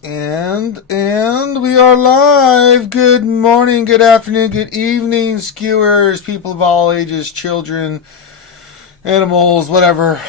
And we are live. Good morning, good afternoon, good evening, skewers, people of all ages, children, animals, whatever,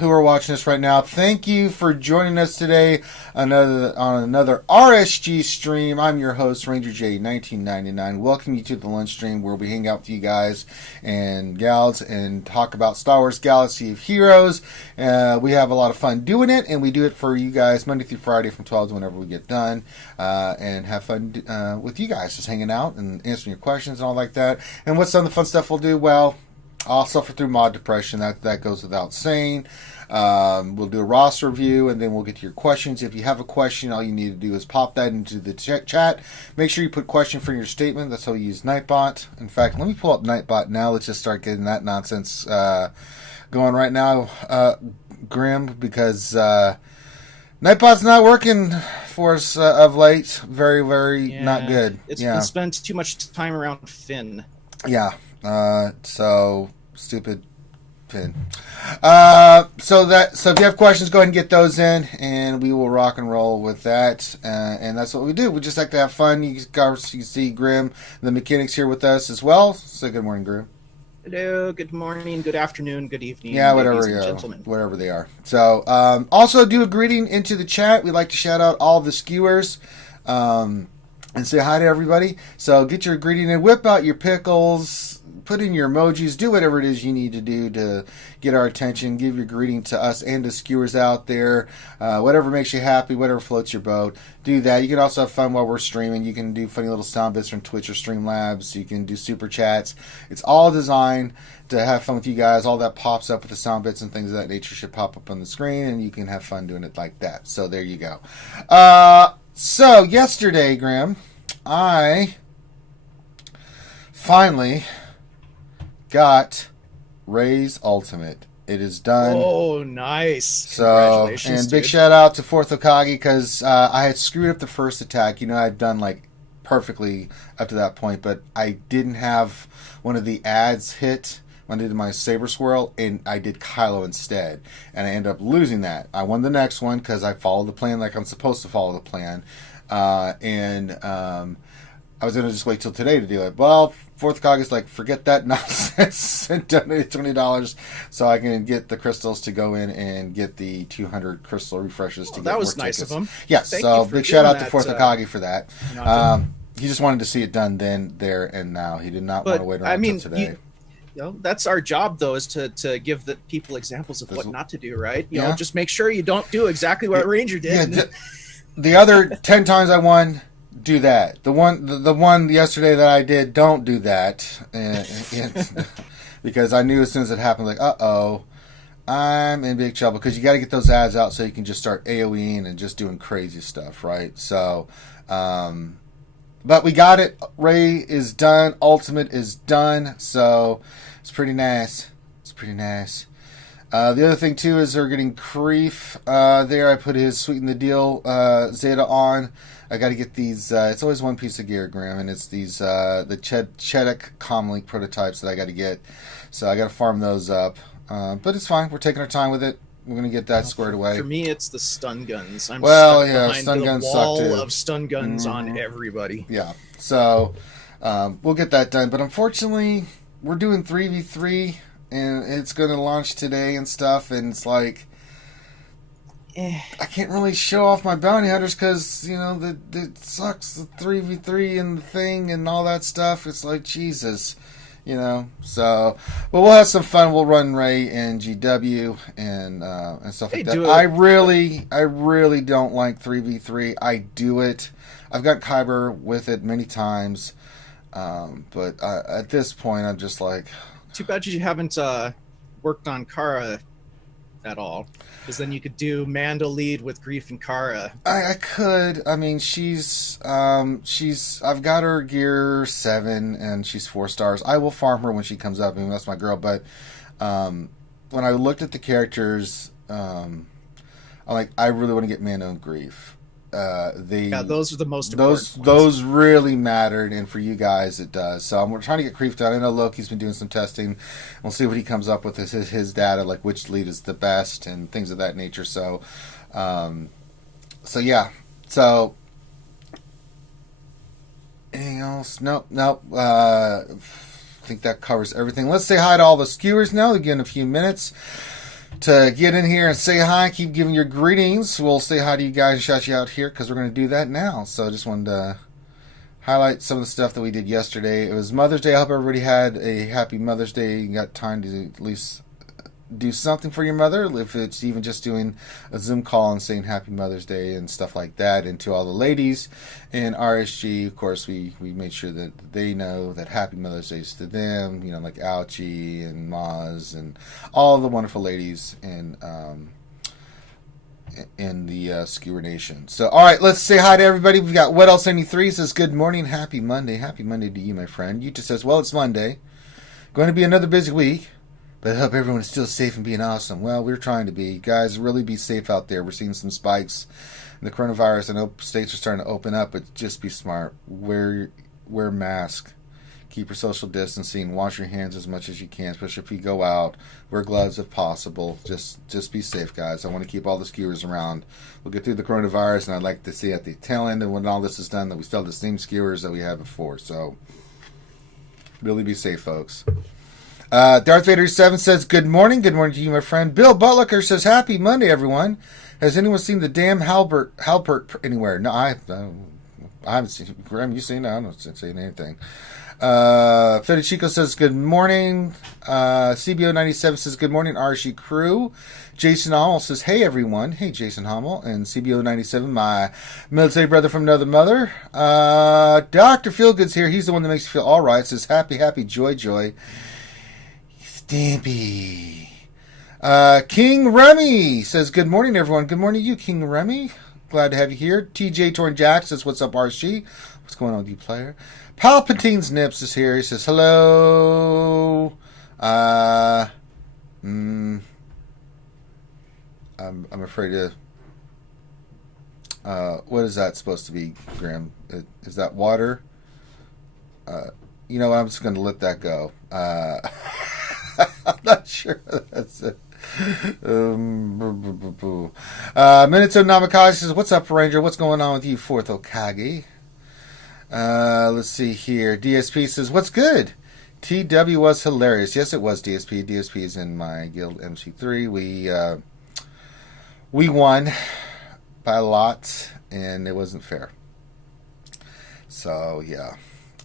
who are watching us right now. Thank you for joining us today on another RSG stream. I'm your host, Ranger J 1999. Welcome you to the lunch stream where we hang out with you guys and gals and talk about Star Wars Galaxy of Heroes. We have a lot of fun doing it, and we do it for you guys Monday through Friday from 12 to whenever we get done, and have fun with you guys, just hanging out and answering your questions and all like that. And what's some of the fun stuff we'll do? Well, I'll suffer through mod depression. That goes without saying. We'll do a roster review, and then we'll get to your questions. If you have a question, all you need to do is pop that into the chat. Make sure you put question for your statement. That's how you use Nightbot. In fact, let me pull up Nightbot now. Let's just start getting that nonsense going right now, Grim, because Nightbot's not working for us of late. Very, very not good. It's been spent too much time around Finn. Yeah. So stupid Finn. So if you have questions, go ahead and get those in, and we will rock and roll with that. And that's what we do. We just like to have fun. You see Grim, the mechanics here with us as well. So good morning, Grim. Hello, good morning, good afternoon, good evening. Yeah, whatever they are. So also do a greeting into the chat. We like to shout out all the skewers. And say hi to everybody. So get your greeting and whip out your pickles, put in your emojis, do whatever it is you need to do to get our attention. Give your greeting to us and to skewers out there. Whatever makes you happy, whatever floats your boat, do that. You can also have fun while we're streaming. You can do funny little sound bits from Twitch or Streamlabs. You can do super chats. It's all designed to have fun with you guys. All that pops up with the sound bits and things of that nature should pop up on the screen, and you can have fun doing it like that. So there you go. So, yesterday, Graham, I finally got Ray's Ultimate. It is done. Oh, nice. So, congratulations, and big shout out to 4th Hokage, because I had screwed up the first attack. You know, I'd done, like, perfectly up to that point, but I didn't have one of the ads hit when I did my Saber Swirl, and I did Kylo instead. And I ended up losing that. I won the next one because I followed the plan like I'm supposed to follow the plan. I was going to just wait till today to do it. Well, 4th Hokage is like, forget that nonsense, and donate $20 so I can get the crystals to go in and get the 200 crystal refreshes to get that was more nice tickets. of him. Yes, Thank so you for big shout out doing to 4th that, Hokage for that. He just wanted to see it done then, there, and now. He did not want to wait around until today. That's our job, though, is to give the people examples of what not to do, right? You know, just make sure you don't do exactly what Ranger did. Yeah, the other 10 times I won, do that. The one yesterday that I did, don't do that. Because I knew as soon as it happened, like, uh-oh, I'm in big trouble. Because you got to get those ads out so you can just start AoEing and just doing crazy stuff, right? So, but we got it. Ray is done. Ultimate is done. So it's pretty nice. The other thing, too, is they're getting Kreef there. I put his Sweeten the Deal Zeta on. I got to get these. It's always one piece of gear, Graham, and it's these the Chedek Comlink prototypes that I got to get. So I got to farm those up. But it's fine. We're taking our time with it. We're going to get that squared away. For me, it's the stun guns. I'm stuck behind stun the guns wall suck too. of stun guns on everybody. Yeah. So we'll get that done. But unfortunately, we're doing 3v3, and it's going to launch today and stuff. And it's like, I can't really show off my bounty hunters because, you know, it sucks, the 3v3 and the thing and all that stuff. It's like, Jesus. You know, so, but we'll have some fun. We'll run Ray and GW and stuff like that. I really don't like 3v3. I do it. I've got Kyber with it many times, but at this point, I'm just like, too bad you haven't worked on Kara at all, because then you could do Mando lead with Grief and Kara. I could. I mean, I've got her gear 7 and she's 4 stars. I will farm her when she comes up. I mean, that's my girl. But when I looked at the characters, I'm like, I really want to get Mando and Grief. Those are the most important those really mattered, and for you guys it does. So we're trying to get Grief done. I know Loki's been doing some testing. We'll see what he comes up with his data, like which lead is the best and things of that nature. So yeah, So, anything else? Nope. I think that covers everything. Let's say hi to all the skewers now. Again, a few minutes to get in here and say hi. Keep giving your greetings. We'll say hi to you guys and shout you out here because we're going to do that now. So I just wanted to highlight some of the stuff that we did yesterday. It was Mother's Day. I hope everybody had a happy Mother's Day. You got time to at least do something for your mother, if it's even just doing a Zoom call and saying Happy Mother's Day and stuff like that. And to all the ladies in RSG, of course, we made sure that they know that Happy Mother's Day is to them, like Ouchie and Maz and all the wonderful ladies in the Skewer Nation. So, all right, let's say hi to everybody. We've got What Else 93 says, good morning, happy Monday. Happy Monday to you, my friend. Yuta says, well, it's Monday. Going to be another busy week. But I hope everyone is still safe and being awesome. Well, we're trying to be. Guys, really be safe out there. We're seeing some spikes in the coronavirus. I know states are starting to open up, but just be smart. Wear a mask. Keep your social distancing. Wash your hands as much as you can, especially if you go out. Wear gloves if possible. Just be safe, guys. I want to keep all the skewers around. We'll get through the coronavirus, and I'd like to see at the tail end, and when all this is done, that we still have the same skewers that we had before. So, really be safe, folks. Darth Vader 7 says, good morning. Good morning to you, my friend. Bill Butlicker says, happy Monday, everyone. Has anyone seen the damn Halpert anywhere? No, I haven't seen it. Graham, you seen it? I don't see anything. Federico says, good morning. CBO97 says, good morning, RSG crew. Jason Hummel says, hey, everyone. Hey, Jason Hummel. And CBO97, my military brother from another mother. Dr. Feelgood's here. He's the one that makes you feel all right. Says, happy, joy. Stampy. King Remy says, good morning, everyone. Good morning to you, King Remy. Glad to have you here. TJ Torn Jack says, what's up, RSG? What's going on with you, player? Palpatine's Nips is here. He says, hello. I'm afraid to... what is that supposed to be, Graham? Is that water? You know what? I'm just going to let that go. I'm not sure that's it. Minato Namikaze says, what's up, Ranger? What's going on with you, 4th Okage? Let's see here. DSP says, what's good? TW was hilarious. Yes, it was DSP. DSP is in my guild MC3. We won by a lot, and it wasn't fair. So, yeah.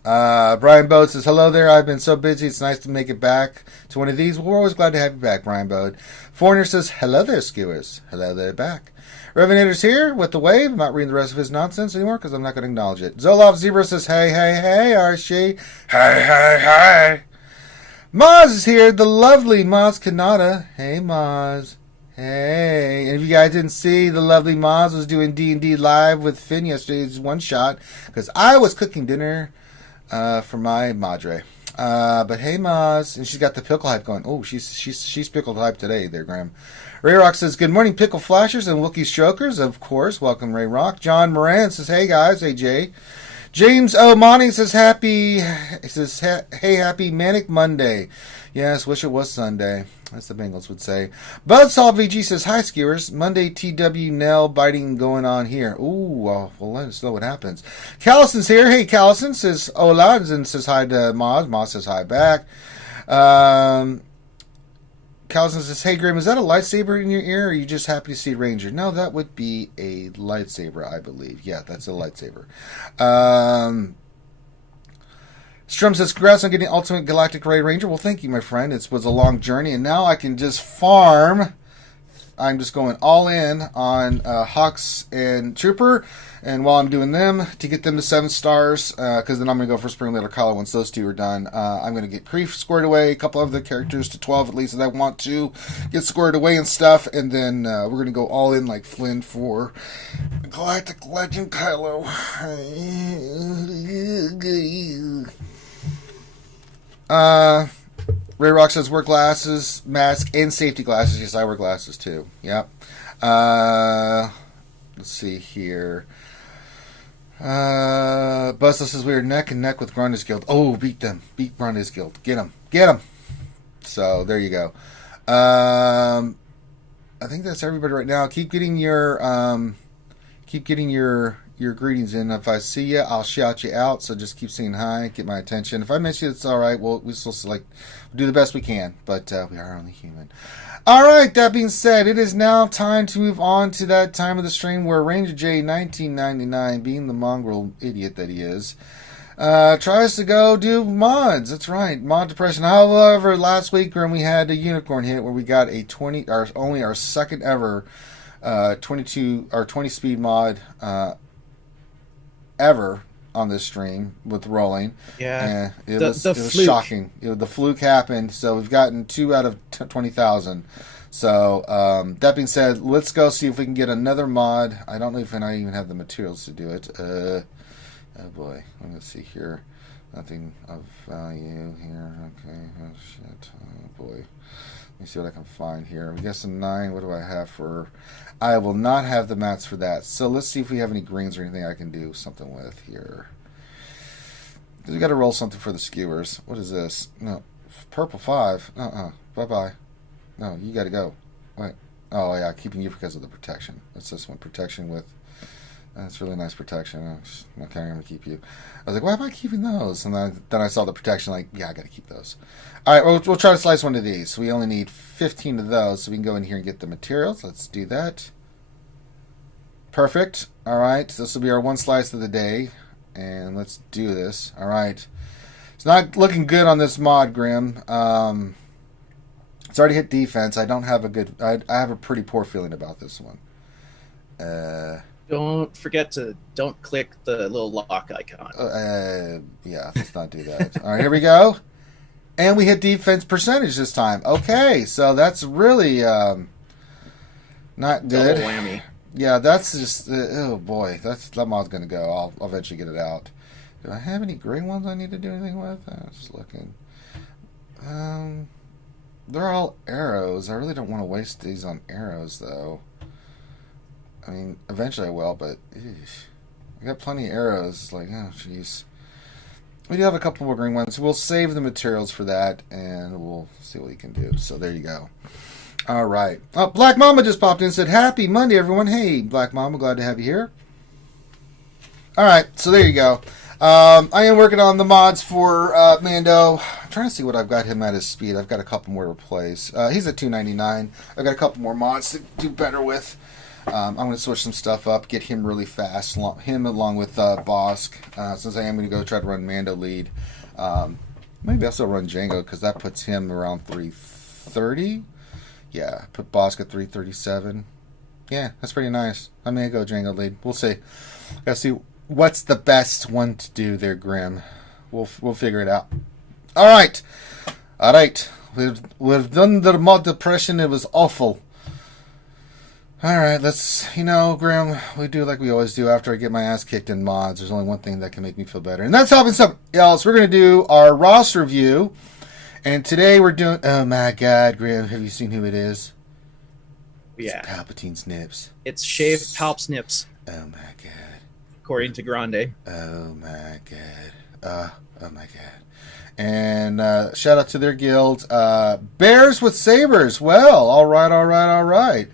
Brian Bode says, hello there. I've been so busy. It's nice to make it back to one of these. We're always glad to have you back, Brian Bode. Foreigner says, hello there, skewers. Hello there, back. Revenator's here with the wave. I'm not reading the rest of his nonsense anymore because I'm not going to acknowledge it. Zoloff Zebra says, hey, RSG. Hey. Maz is here. The lovely Maz Kanata. Hey, Maz. Hey, and if you guys didn't see, the lovely Maz was doing D&D live with Finn yesterday's one shot because I was cooking dinner for my madre. But hey, Maz, and she's got the pickle hype going. Oh, she's pickled hype today there, Graham. Ray Rock says, good morning, pickle flashers and Wookiee strokers. Of course, welcome, Ray Rock. John Moran says, hey, guys. Hey, Jay. James O'Mani says, hey, happy Manic Monday. Yes, wish it was Sunday, as the Bengals would say. Buzzsaw VG says, hi, skewers. Monday TW nail biting going on here. Ooh, well, let us know what happens. Callison's here. Hey, Callison says, hola, and says hi to Maz. Maz says hi back. Callison says, hey, Graham, is that a lightsaber in your ear, or are you just happy to see Ranger? No, that would be a lightsaber, I believe. Yeah, that's a lightsaber. Strum says, congrats on getting Ultimate Galactic Ray Ranger. Well, thank you, my friend. It was a long journey, and now I can just farm. I'm just going all in on Hux and Trooper, and while I'm doing them, to get them to 7 stars, because then I'm going to go for Spring Later Kala once those 2 are done. I'm going to get Kreef squared away, a couple of the characters to 12 at least that I want to get squared away and stuff, and then we're going to go all in like Flynn for Galactic Legend Kylo. Ray Rock says, wear glasses, mask, and safety glasses. Yes, I wear glasses too. Yep. Let's see here. Busta says, we are neck and neck with Grande's Guild. Oh, beat them. Beat Grande's Guild. Get them. So, there you go. I think that's everybody right now. Keep getting your keep getting your greetings in. If I see you, I'll shout you out. So just keep saying hi, get my attention. If I miss you, it's all right. We still do the best we can, but we are only human. All right. That being said, it is now time to move on to that time of the stream where Ranger J 1999, being the mongrel idiot that he is, tries to go do mods. That's right, mod depression. However, last week when we had a unicorn hit where we got a only our second ever 20 speed mod ever on this stream with rolling. Yeah, it was shocking. The fluke happened, so we've gotten 2 out of 20,000. So that being said, let's go see if we can get another mod. I don't know if I even have the materials to do it. Oh boy, let's see here. Nothing of value here. Okay, oh shit. Oh boy. Let me see what I can find here. We got some 9. What do I have for? I will not have the mats for that. So let's see if we have any greens or anything I can do something with here. We got to roll something for the skewers. What is this? No, purple 5. Bye bye. No, you got to go. Wait. Oh yeah, keeping you because of the protection. That's this one. Protection with. That's really nice protection. Okay, I'm going to keep you. I was like, why am I keeping those? And then I saw the protection, like, yeah, I got to keep those. All right, we'll try to slice one of these. We only need 15 of those, so we can go in here and get the materials. Let's do that. Perfect. All right, so this will be our one slice of the day. And let's do this. All right. It's not looking good on this mod, Grim. It's already hit defense. I don't have a good... I have a pretty poor feeling about this one. Don't forget to don't click the little lock icon. Yeah, let's not do that. All right, here we go. And we hit defense percentage this time. Okay, so that's really not good. Double whammy. Yeah, that's just... oh, boy. That mod's going to go. I'll eventually get it out. Do I have any gray ones I need to do anything with? I was just looking. They're all arrows. I really don't want to waste these on arrows, though. I mean, eventually I will, but eesh, I got plenty of arrows. It's like, oh, jeez. We do have a couple more green ones. We'll save the materials for that, and we'll see what we can do. So there you go. All right. Oh, Black Mama just popped in and said, happy Monday, everyone. Hey, Black Mama, glad to have you here. All right, so there you go. I am working on the mods for Mando. I'm trying to see what I've got him at his speed. I've got a couple more to replace. He's at 299. I've got a couple more mods to do better with. I'm going to switch some stuff up, get him really fast, him along with Bosk, since I am going to go try to run Mando lead. Maybe I'll still run Django, because that puts him around 330. Yeah, put Bosk at 337. Yeah, that's pretty nice. I may go Django lead. We'll see. Gotta see what's the best one to do there, Grim. We'll figure it out. All right. We've done the mod depression. It was awful. All right, let's, Grim, we do like we always do after I get my ass kicked in mods. There's only one thing that can make me feel better, and that's helping something else. We're going to do our roster review, and today we're doing, oh my God, Grim, have you seen who it is? Yeah. It's Palpatine's nips. It's shaved Palp's nips. Oh my God. According to Grande. Oh my God. Oh my God. And shout out to their guild. Bears with Sabers. Well, all right.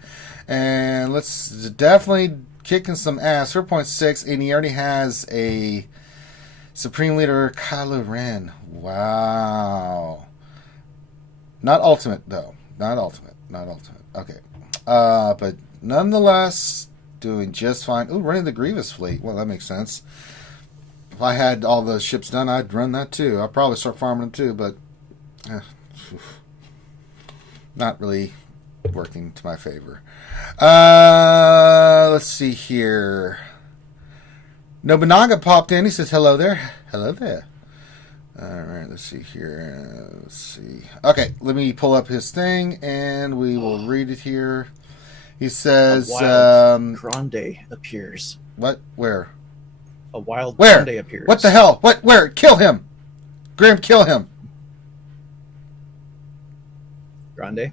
And let's definitely kicking some ass. 4.6, and he already has a Supreme Leader Kylo Ren. Wow. Not ultimate, though. Not ultimate. Okay. But nonetheless, doing just fine. Ooh, running the Grievous fleet. Well, that makes sense. If I had all the ships done, I'd run that too. I'll probably start farming them too, but not really working to my favor. Let's see here. Nobunaga popped in. He says, hello there. Hello there. All right, let's see here. Let's see. Okay, let me pull up his thing, and we will read it here. He says... A wild Grande appears. What? Where? A wild Where? Grande appears. What the hell? What? Where? Kill him! Grim, kill him! Grande?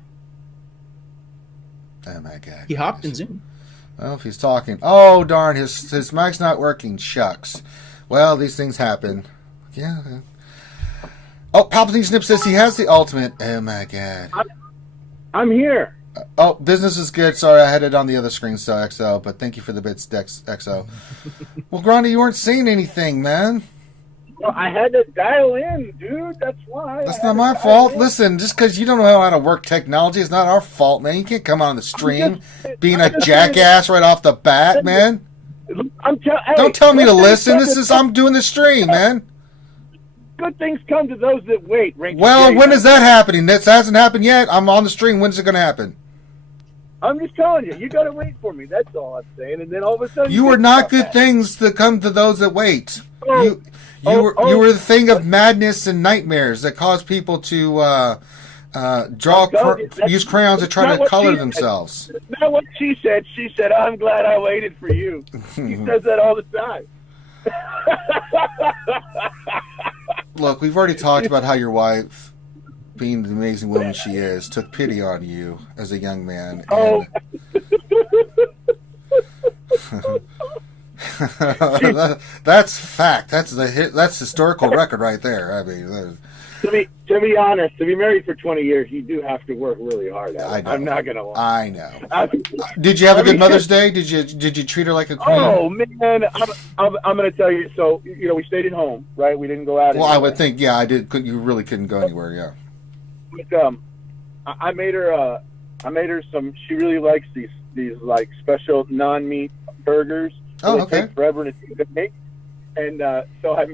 Oh my God. He hopped in Zoom. Well, if he's talking... Oh, darn, his mic's not working. Shucks. Well, these things happen. Yeah. Oh, Palpatine Snip says he has the ultimate. Oh my God. I'm here. Oh, business is good. Sorry, I had it on the other screen, so XO. But thank you for the bits, XO. Well, Grande, you weren't saying anything, man. Well, I had to dial in, dude. That's why. That's not my fault. Listen, just because you don't know how to work technology, it's not our fault, man. You can't come on the stream being a jackass right off the bat, man. Don't tell me to listen. I'm doing the stream, man. Good things come to those that wait. Well, when is that happening? That hasn't happened yet. I'm on the stream. When's it going to happen? I'm just telling you. You got to wait for me. That's all I'm saying. And then all of a sudden, you are not good things that come to those that wait. You were the thing of madness and nightmares that cause people to use crayons to try to color themselves. That's not what she said. She said, "I'm glad I waited for you." She says that all the time. Look, we've already talked about how your wife, being the amazing woman she is, took pity on you as a young man. Oh. That's fact. That's historical record right there. I mean, to be honest, to be married for 20 years, you do have to work really hard at it. I'm not gonna lie. I know. Did you have a good Mother's Day? Did you treat her like a queen? Oh man, I'm gonna tell you. So we stayed at home, right? We didn't go out. Well, I would think, yeah, I did. You really couldn't go anywhere, yeah. But, I made her some. She really likes these like special non-meat burgers. Oh, they okay. take forever to make, and so I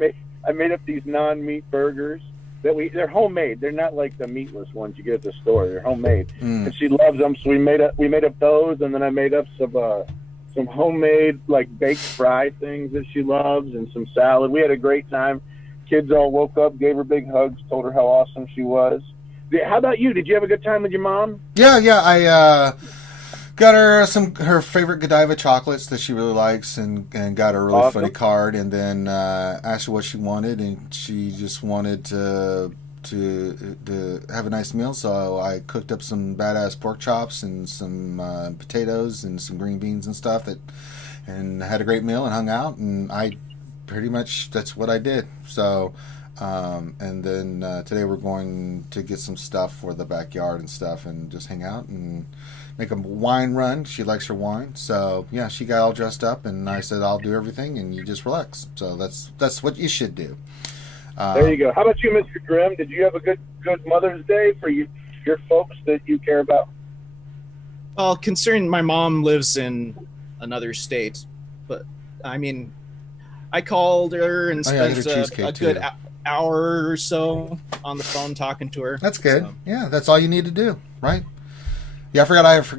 made up these non-meat burgers that they're homemade. They're not like the meatless ones you get at the store. They're homemade, and she loves them. So we made up those, and then I made up some homemade like baked fry things that she loves, and some salad. We had a great time. Kids all woke up, gave her big hugs, told her how awesome she was. How about you? Did you have a good time with your mom? Yeah. I got her her favorite Godiva chocolates that she really likes, and got her a really funny card, and then asked her what she wanted, and she just wanted to have a nice meal. So I cooked up some badass pork chops and some potatoes and some green beans and stuff and had a great meal and hung out, and pretty much that's what I did. So. And then today we're going to get some stuff for the backyard and stuff, and just hang out and make a wine run. She likes her wine, so yeah, she got all dressed up, and I said I'll do everything, and you just relax. So that's what you should do. There you go. How about you, Mr. Grimm? Did you have a good Mother's Day for your folks that you care about? Well, considering my mom lives in another state, but I mean, I called her and spent a good hour or so on the phone talking to her. That's good. So. Yeah, that's all you need to do, right? Yeah,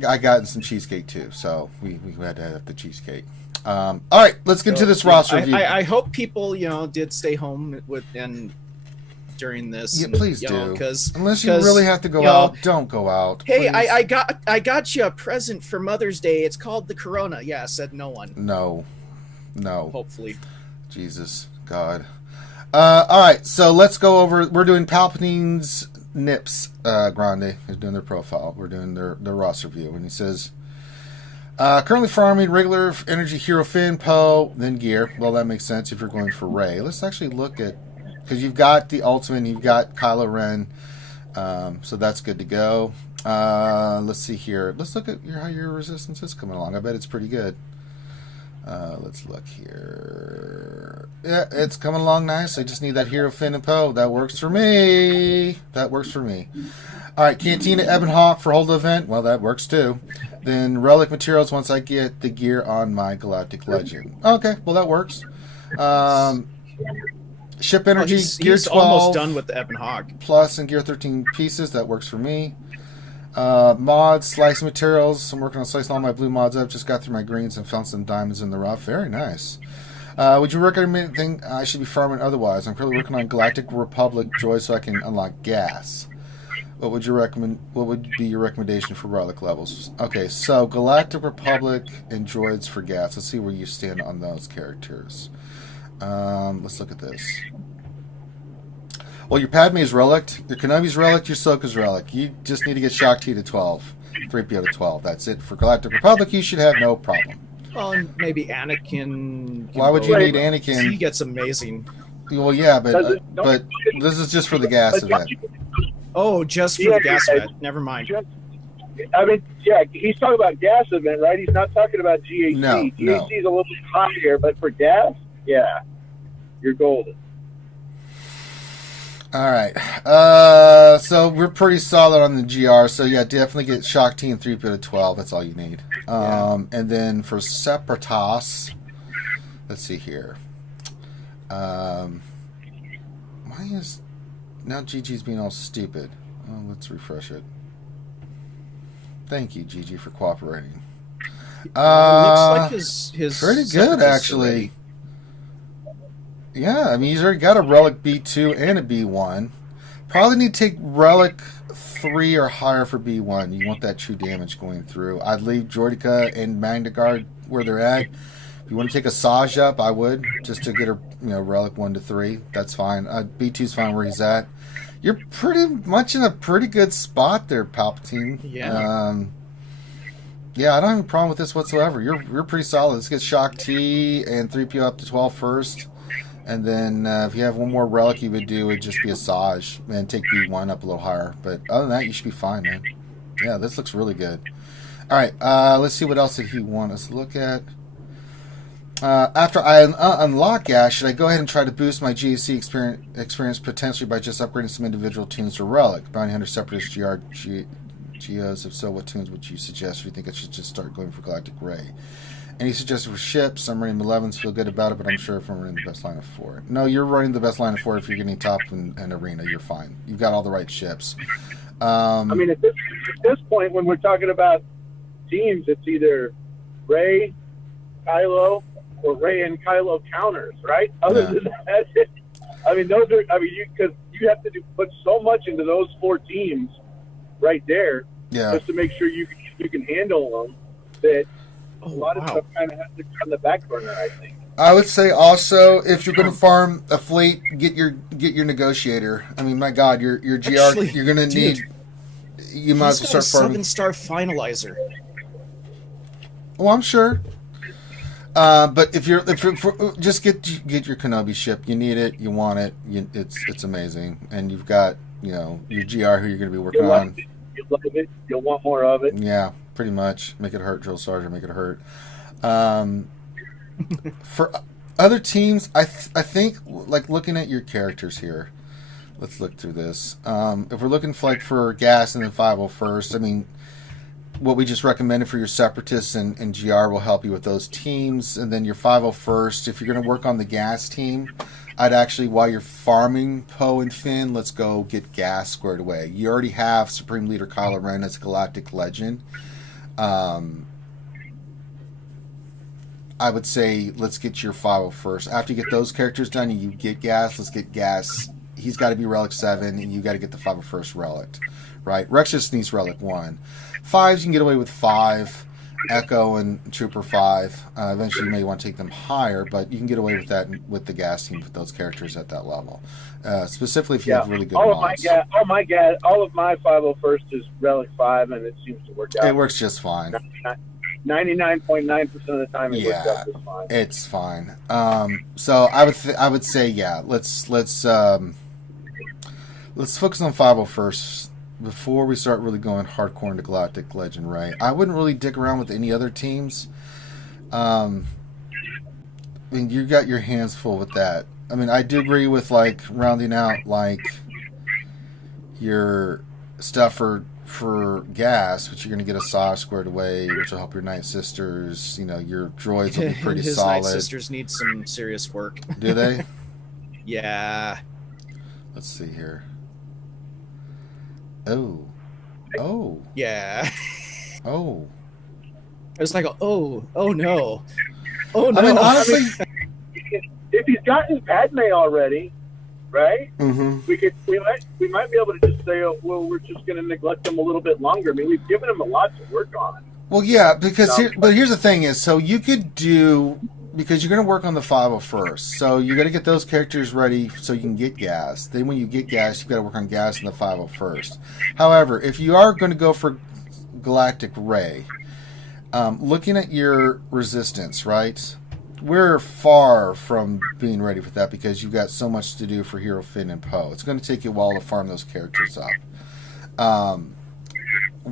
I got some cheesecake too, so we had to have the cheesecake. All right, let's get into this roster review. I hope people did stay home during this. Yeah, please do. Unless you really have to go out, don't go out. Hey, I got you a present for Mother's Day. It's called the Corona. Yeah, said no one. No. Hopefully. Jesus God. All right, so let's go over. We're doing Palpatine's Nips. Grande is doing their profile. We're doing their roster review, and he says, currently farming regular energy hero Finn, Poe, then gear. Well, that makes sense if you're going for Rey. Let's actually look at, because you've got the ultimate, you've got Kylo Ren, so that's good to go. Let's see here. Let's look at how your resistance is coming along. I bet it's pretty good. Let's look here. Yeah, it's coming along nice. I just need that hero Finn and Poe. That works for me. All right, Cantina Ebon Hawk for hold event. Well, that works too. Then relic materials once I get the gear on my Galactic Legend. Okay, well that works. Ship energy, gear 12. Almost done with the Ebon Hawk. Plus and gear 13 pieces. That works for me. Mods, slicing materials. I'm working on slicing all my blue mods up. Just got through my greens and found some diamonds in the rough. Very nice. Would you recommend anything I should be farming otherwise? I'm currently working on Galactic Republic Joy so I can unlock gas. What would you recommend? What would be your recommendation for relic levels? Okay, so Galactic Republic and droids for gas. Let's see where you stand on those characters. Let's look at this. Well, your Padme is relic, your Kenobi's relic, your Ahsoka's relic. You just need to get Shock T to 12. 3PO to 12. That's it. For Galactic Republic, you should have no problem. Well, and maybe Anakin. Why would you need Anakin? He gets amazing. Well, yeah, but this is just for the gas event. Oh, just for the gas event. Never mind. I mean, yeah, he's talking about gas event, right? He's not talking about GAC. No, GAC is a little bit higher, but for gas, yeah, you're golden. All right. So we're pretty solid on the GR. So yeah, definitely get Shock T and 3-pit of 12. That's all you need. And then for Separatists, let's see here. Why is now GG's being all stupid? Oh, let's refresh it. Thank you, GG, for cooperating. Looks like his pretty good actually. Already. Yeah, I mean, he's already got a Relic B2 and a B1. Probably need to take Relic 3 or higher for B1. You want that true damage going through. I'd leave Jordica and Magna Guard where they're at. If you want to take a Saj up, I would, just to get a Relic 1 to 3. That's fine. B2's fine where he's at. You're pretty much in a pretty good spot there, Palpatine. Yeah. Yeah, I don't have a problem with this whatsoever. You're pretty solid. Let's get Shock T and 3PO up to 12 first. And then if you have one more Relic you would do, it would just be a Saj and take B1 up a little higher. But other than that, you should be fine, man. Yeah, this looks really good. All right, let's see what else did he want us to look at. After I unlock gas, should I go ahead and try to boost my GAC experience potentially by just upgrading some individual tunes to Relic? Bounty Hunter, Separatist, GOs. If so, what tunes would you suggest? Or do you think I should just start going for Galactic Ray? Any suggestions for ships? I'm running 11s, feel good about it, but I'm sure if I'm running the best line of 4. No, you're running the best line of 4 if you're getting top and arena. You're fine. You've got all the right ships. I mean, at this point, when we're talking about teams, it's either Ray, Kylo, or Ray and Kylo counters, right? Other than that, I mean, those are. I mean, because you have to put so much into those 4 teams right there, just to make sure you can handle them. That a lot of stuff kind of has to be on the back burner, I think. I would say also, if you're going to farm a fleet, get your negotiator. I mean, my God, your GR, actually, you're going to need. You might as well start farming. 7-star finalizer. Well, I'm sure. But if you're just get your Kenobi ship. You need it. You want it. It's amazing, and you've got your GR who you're going to be working on. You love it. You'll want more of it. Yeah, pretty much. Make it hurt, Drill Sergeant. Make it hurt. For other teams, I think like looking at your characters here. Let's look through this. If we're looking for gas and then 501st, I mean, what we just recommended for your Separatists and GR will help you with those teams. And then your 501st, if you're going to work on the gas team, I'd actually, while you're farming Poe and Finn, let's go get gas squared away. You already have Supreme Leader Kylo Ren as a Galactic Legend. I would say let's get your 501st. After you get those characters done and you get gas, let's get gas. He's got to be Relic 7, and you got to get the 501st Relic. Right? Rex just needs Relic 1. 5s, you can get away with 5. Echo and Trooper 5. Eventually, you may want to take them higher, but you can get away with that with the gas team with those characters at that level. Specifically, if you have really good all mods. All of my 501st is Relic 5, and it seems to work out. It works just fine. 99.9% of the time, it works out just fine. It's fine. So I would say let's focus on 501st. Before we start really going hardcore into Galactic Legend, right? I wouldn't really dick around with any other teams. I mean, you got your hands full with that. I mean, I do agree with rounding out your stuff for gas, which you're going to get a Saj squared away, which will help your Night Sisters. Your droids will be pretty His solid. Night Sisters need some serious work. Do they? Yeah. Let's see here. Oh. Yeah. Oh. It was like, oh no. Oh no. I mean, honestly, if he's gotten Padme already, right? Mm-hmm. We might be able to just say, we're just going to neglect him a little bit longer. I mean, we've given him a lot to work on. Well, yeah, because here's the thing is, so you could do, because you're going to work on the 501st, so you got to get those characters ready so you can get gas. Then when you get gas, you've got to work on gas in the 501st. However, if you are going to go for Galactic Ray, looking at your resistance, right? We're far from being ready for that because you've got so much to do for Hero Finn and Poe. It's going to take you a while to farm those characters up.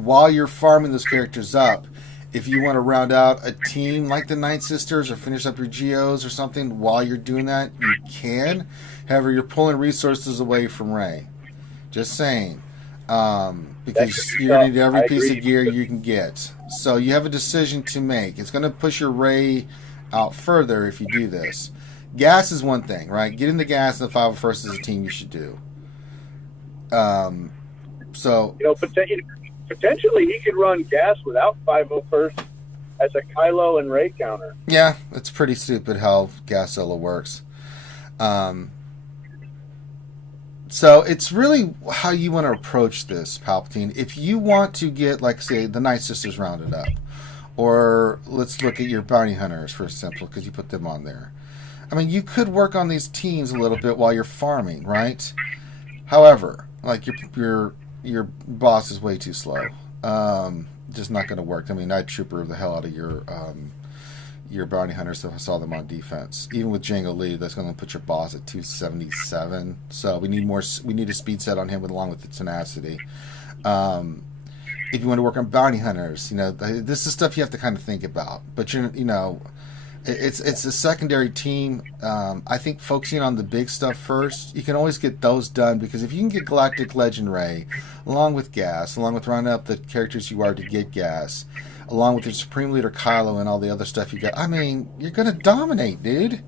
while you're farming those characters up, if you want to round out a team like the Night Sisters or finish up your Geos or something while you're doing that, you can. However, you're pulling resources away from Ray. Just saying. Because you're going to need every piece of gear you can get. So you have a decision to make. It's going to push your Ray out further if you do this. Gas is one thing, right? Getting the gas in the 501st is a team you should do. So potentially he could run gas without 501st as a Kylo and Ray counter. Yeah, it's pretty stupid how gas solo works. So it's really how you want to approach this, Palpatine. If you want to get, like, say, the Night Sisters rounded up, or let's look at your bounty hunters for example, because you put them on there. I mean, you could work on these teams a little bit while you're farming, right? However, like your boss is way too slow. Just not going to work. I mean, I'd trooper the hell out of your bounty hunters if I saw them on defense. Even with Django Lee, that's going to put your boss at 277. So we need a speed set on him along with the tenacity. If you want to work on bounty hunters, this is stuff you have to kind of think about. But it's a secondary team. I think focusing on the big stuff first, you can always get those done, because if you can get Galactic Legend Ray, along with gas, along with rounding up the characters you are to get gas, along with your Supreme Leader Kylo and all the other stuff you got, I mean, you're going to dominate, dude.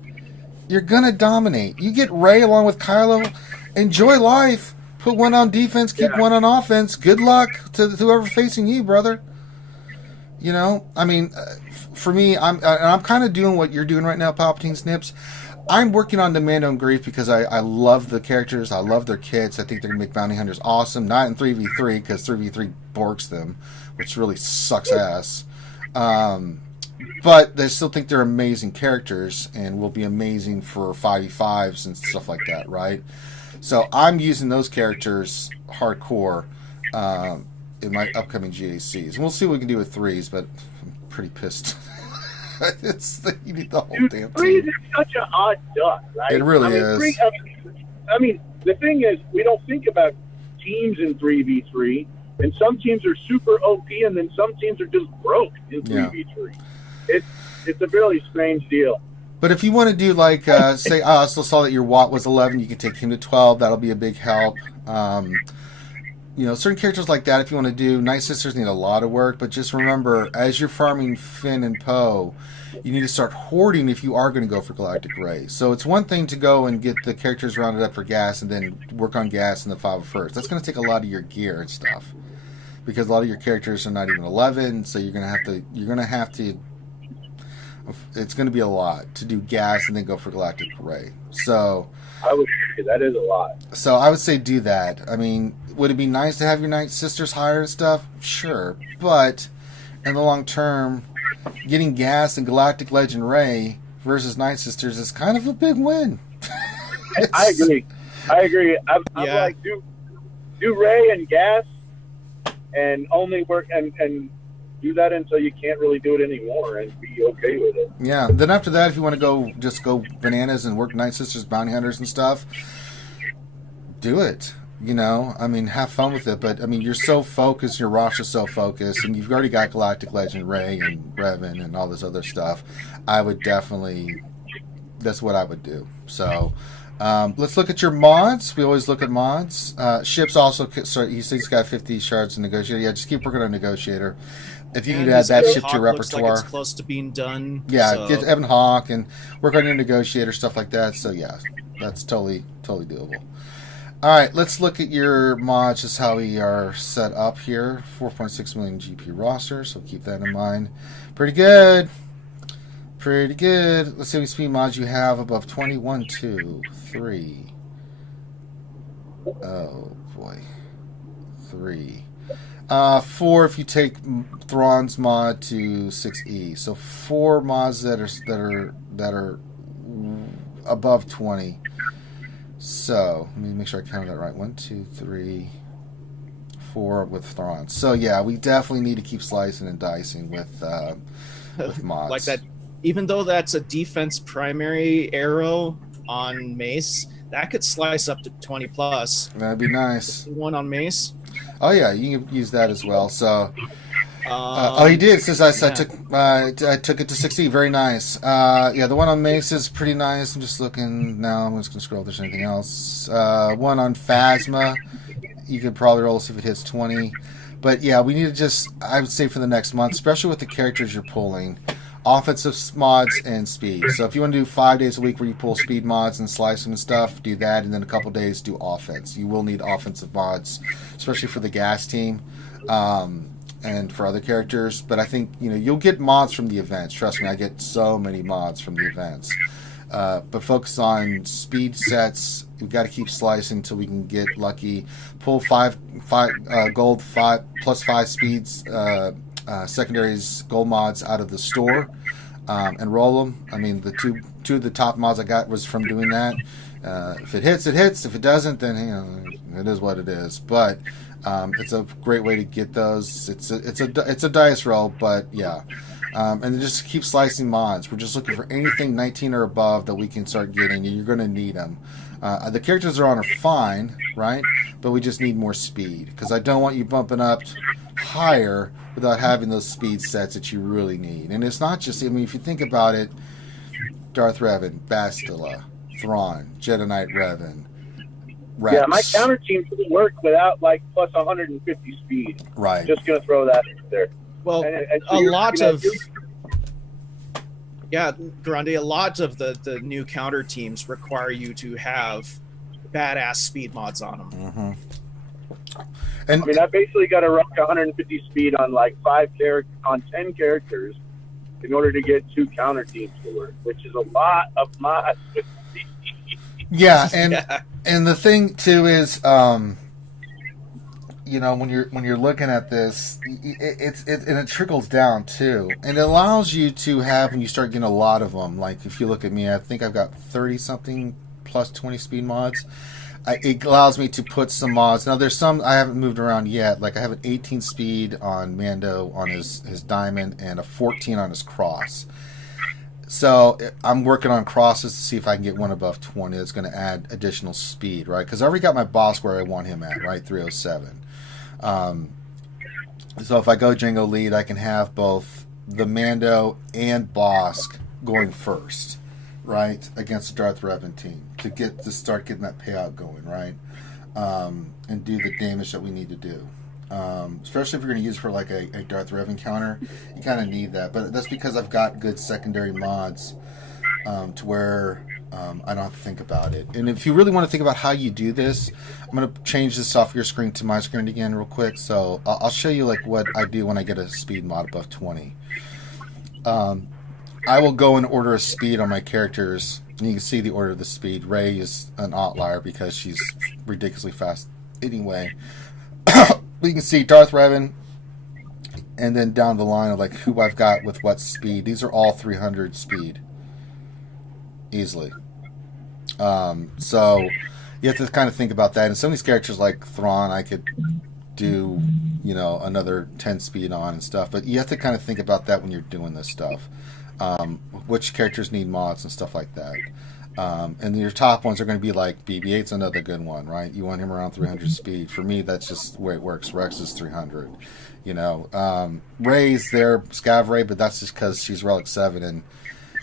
You're going to dominate. You get Ray along with Kylo, enjoy life. Put one on defense, keep one on offense. Good luck to whoever facing you, brother. I mean, for me, I'm kind of doing what you're doing right now, Palpatine Snips. I'm working on the Mando and Grief because I love the characters. I love their kits. I think they're going to make bounty hunters awesome. Not in 3v3, because 3v3 borks them, which really sucks ass. But I still think they're amazing characters and will be amazing for 5v5s and stuff like that, right? So I'm using those characters hardcore in my upcoming GACs. And we'll see what we can do with 3s, but I'm pretty pissed. You need the whole damn team. 3s is such an odd duck, right? It really is. The thing is, we don't think about teams in 3v3, and some teams are super OP, and then some teams are just broke in 3v3. Yeah. It's a really strange deal. But if you want to do, like, say, I also saw that your Watt was 11, you can take him to 12. That'll be a big help. Certain characters like that, if you want to do, Night Sisters need a lot of work, but just remember, as you're farming Finn and Poe, you need to start hoarding if you are going to go for Galactic Ray. So it's one thing to go and get the characters rounded up for gas and then work on gas in the 501st. That's going to take a lot of your gear and stuff, because a lot of your characters are not even 11, so you're going to have to it's going to be a lot to do gas and then go for Galactic Ray. So I would say that is a lot. So I would say do that. I mean, would it be nice to have your Night Sisters higher and stuff? Sure. But in the long term, getting gas and Galactic Legend Ray versus Night Sisters is kind of a big win. I agree. I'm like, do Ray and gas and only work and do that until you can't really do it anymore and be okay with it. Yeah. Then after that, if you want to go bananas and work Night Sisters, bounty hunters and stuff, do it. I mean, have fun with it. But I mean, you're so focused, your roster's so focused, and you've already got Galactic Legend Ray and Revan and all this other stuff. I would definitely, that's what I would do. So let's look at your mods. We always look at mods. Ships also, he says he's got 50 shards in Negotiator. Yeah, just keep working on Negotiator. If you can add that ship to your repertoire. Looks like it's close to being done. Yeah, so get Evan Hawk and work on your Negotiator, stuff like that. So yeah, that's totally doable. All right, let's look at your mods, just how we are set up here. 4.6 million GP roster, so keep that in mind. Pretty good. Let's see how many speed mods you have above 20. 1, 2, 3. Oh boy, 3. 4 if you take Thrawn's mod to 6E. So 4 mods that are above 20. So let me make sure I counted that right. 1, 2, 3, 4 with Thrawn. So yeah, we definitely need to keep slicing and dicing with mods. Like that, even though that's a defense primary arrow on Mace, that could slice up to 20 plus. That'd be nice. One on Mace. Oh yeah, you can use that as well. So, he did. It says I took it to 60. Very nice. Yeah, the one on Mace is pretty nice. I'm just looking now. I'm just gonna scroll if there's anything else. One on Phasma, you could probably roll see if it hits 20. But yeah, we need to just, I would say for the next month, especially with the characters you're pulling, offensive mods and speed. So if you want to do 5 days a week where you pull speed mods and slice them and stuff, do that, and then a couple days do offense. You will need offensive mods, especially for the gas team and for other characters. But I think you'll get mods from the events. Trust me, I get so many mods from the events. But focus on speed sets. We've got to keep slicing until we can get lucky. Pull five gold, 5+5 speeds, secondaries, gold mods out of the store, and roll them. I mean, the two of the top mods I got was from doing that. If it hits, it hits. If it doesn't, then it is what it is. But it's a great way to get those. It's a dice roll, but yeah. And then just keep slicing mods. We're just looking for anything 19 or above that we can start getting, and you're going to need them. The characters they're on are fine, right? But we just need more speed, because I don't want you bumping up higher without having those speed sets that you really need. And it's not just, I mean, if you think about it, Darth Revan, Bastila, Thrawn, Jedi Knight Revan, Rex. Yeah, my counter team doesn't work without like plus 150 speed. Right. Just going to throw that in there. Well, and a so lot of Grande, a lot of the new counter teams require you to have badass speed mods on them. Mm-hmm. And I mean, I basically got to rock 150 speed on like 10 characters in order to get 2 counter teams to work, which is a lot of mods. Yeah, and the thing too is, when you're looking at this, it trickles down too, and it allows you to have, when you start getting a lot of them. Like if you look at me, I think I've got 30 something plus 20 speed mods. It allows me to put some mods. Now there's some I haven't moved around yet. Like I have an 18 speed on Mando on his diamond and a 14 on his cross. So I'm working on crosses to see if I can get one above 20 that's going to add additional speed, right? Because I already got my boss where I want him at, right? 307. So if I go Django lead, I can have both the Mando and Bosk going first, right, against the Darth Revan team to start getting that payout going, right, and do the damage that we need to do. Especially if you're going to use it for like a Darth Revan counter, you kind of need that. But that's because I've got good secondary mods to where I don't have to think about it. And if you really want to think about how you do this, I'm going to change this off your screen to my screen again real quick. So I'll show you like what I do when I get a speed mod above 20. I will go and order a speed on my characters, and you can see the order of the speed. Rey is an outlier because she's ridiculously fast anyway. You can see Darth Revan, and then down the line of like who I've got with what speed. These are all 300 speed. Easily. So you have to kind of think about that. And some of these characters like Thrawn, I could do, another 10 speed on and stuff. But you have to kind of think about that when you're doing this stuff. Which characters need mods and stuff like that. And your top ones are going to be like BB-8's another good one, right? You want him around 300 speed. For me, that's just the way it works. Rex is 300. Rey's there, Scav Rey, but that's just because she's Relic 7, and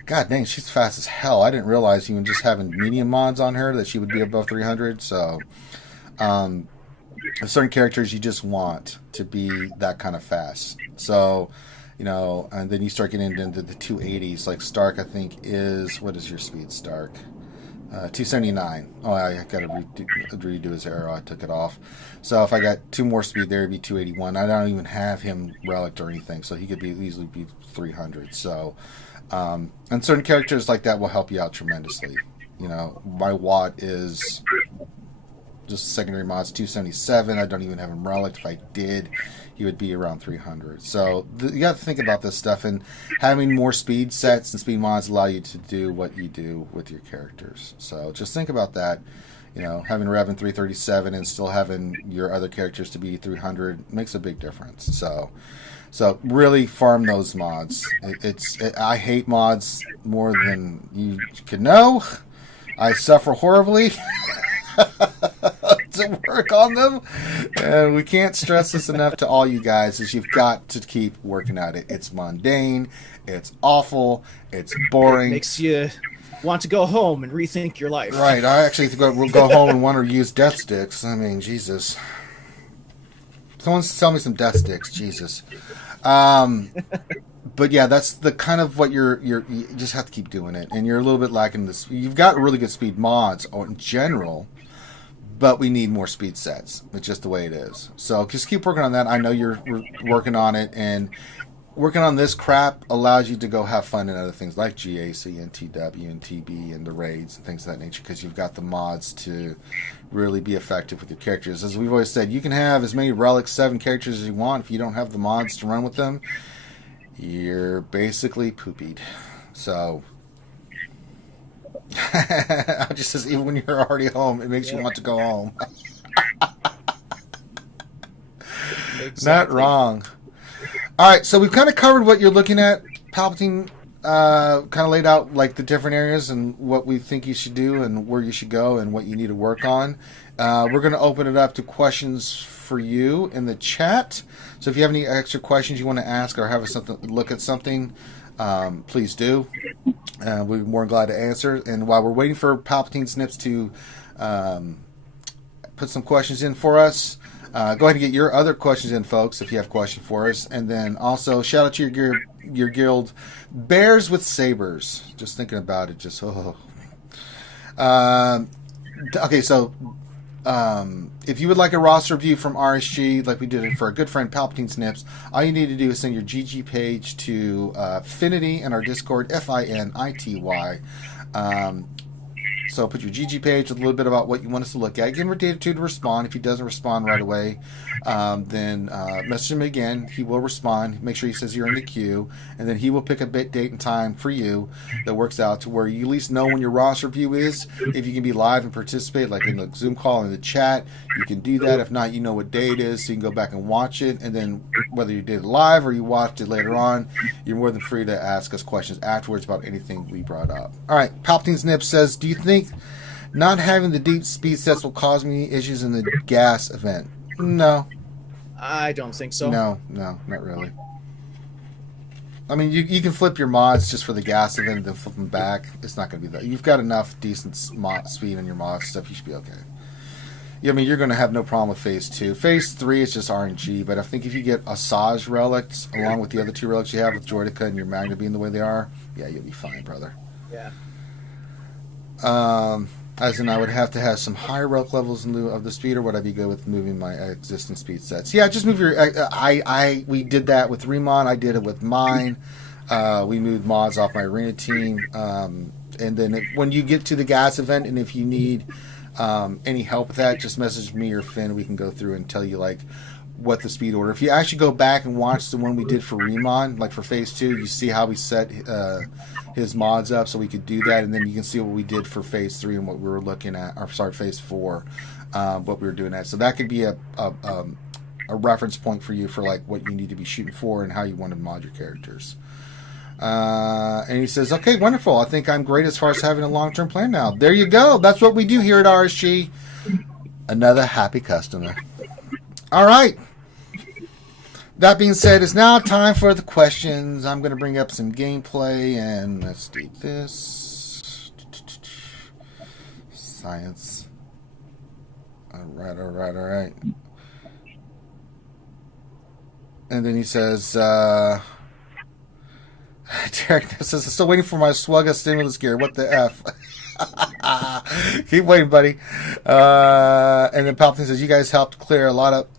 God dang, she's fast as hell. I didn't realize even just having medium mods on her that she would be above 300. So, certain characters you just want to be that kind of fast. So, and then you start getting into the 280s. Like Stark, I think is, what is your speed, Stark? 279. Oh, I got to redo his arrow. I took it off. So if I got 2 more speed there, it'd be 281. I don't even have him relicked or anything, so he could easily be 300. So, and certain characters like that will help you out tremendously. My Watt is just secondary mods 277. I don't even have him relicked. If I did, he would be around 300. So you got to think about this stuff, and having more speed sets and speed mods allow you to do what you do with your characters. So just think about that. Having Revan 337 and still having your other characters to be 300 makes a big difference. So really farm those mods. I hate mods more than you could know. I suffer horribly to work on them. We can't stress this enough to all you guys, is you've got to keep working at it. It's mundane, it's awful, it's boring. It makes you want to go home and rethink your life. Right, I actually go home and want to use death sticks. I mean, Jesus. Someone tell me some death sticks, Jesus. But yeah, that's the kind of what you just have to keep doing it, and you're a little bit lacking this. You've got really good speed mods in general, but we need more speed sets. It's just the way it is. So just keep working on that. I know you're working on it, and working on this crap allows you to go have fun in other things like GAC and TW and TB and the raids and things of that nature, because you've got the mods to really be effective with your characters. As we've always said, you can have as many relics, 7 characters as you want. If you don't have the mods to run with them, you're basically poopied. So I just says, even when you're already home, it makes you want to go home. Exactly. Not wrong. All right, so we've kind of covered what you're looking at. Palpatine kind of laid out like the different areas and what we think you should do and where you should go and what you need to work on. We're going to open it up to questions for you in the chat. So if you have any extra questions you want to ask or have look at something, please do. We'd be more than glad to answer. And while we're waiting for Palpatine Snips to put some questions in for us, go ahead and get your other questions in, folks, if you have a question for us. And then also, shout out to your guild, Bears with Sabers. Just thinking about it, just, okay, so if you would like a roster review from RSG, like we did it for our good friend Palpatine Snips, all you need to do is send your GG page to Finity in our Discord, FINITY. So put your GG page with a little bit about what you want us to look at. Give him a day or two to respond. If he doesn't respond right away, then message him again. He will respond. Make sure he says you're in the queue, and then he will pick a date and time for you that works out to where you at least know when your roster review is. If you can be live and participate, like in the Zoom call or in the chat, you can do that. If not, you know what day it is, so you can go back and watch it. And then whether you did it live or you watched it later on, you're more than free to ask us questions afterwards about anything we brought up. All right, Palpatine Snip says, do you think not having the deep speed sets will cause me issues in the gas event? No. I don't think so. No, not really. I mean, you can flip your mods just for the gas event and then flip them back. It's not going to be that. You've got enough decent speed on your mod stuff. You should be okay. Yeah, I mean, you're going to have no problem with Phase 2. Phase 3 is just RNG, but I think if you get Asajj relics along with the other 2 relics you have with Droideka and your Magna being the way they are, yeah, you'll be fine, brother. Yeah. As in, I would have to have some higher relic levels in lieu of the speed, or would I be good with moving my existing speed sets? Yeah, just move your. We did that with Remon. I did it with mine. We moved mods off my arena team, and then when you get to the gas event, and if you need any help with that, just message me or Finn. We can go through and tell you like what the speed order. If you actually go back and watch the one we did for Remon, like for Phase 2, you see how we set his mods up so we could do that, and then you can see what we did for Phase 3 and what we were looking at, or sorry, Phase 4, what we were doing at. So that could be a reference point for you for like what you need to be shooting for and how you want to mod your characters. And he says, okay, wonderful. I think I'm great as far as having a long-term plan now. There you go. That's what we do here at RSG. Another happy customer. All right. That being said, it's now time for the questions. I'm going to bring up some gameplay, and let's do this. Science. All right. And then he says, Derek says, I'm still waiting for my SWGOH stimulus gear. What the F? Keep waiting, buddy. And then Palpatine says, you guys helped clear a lot up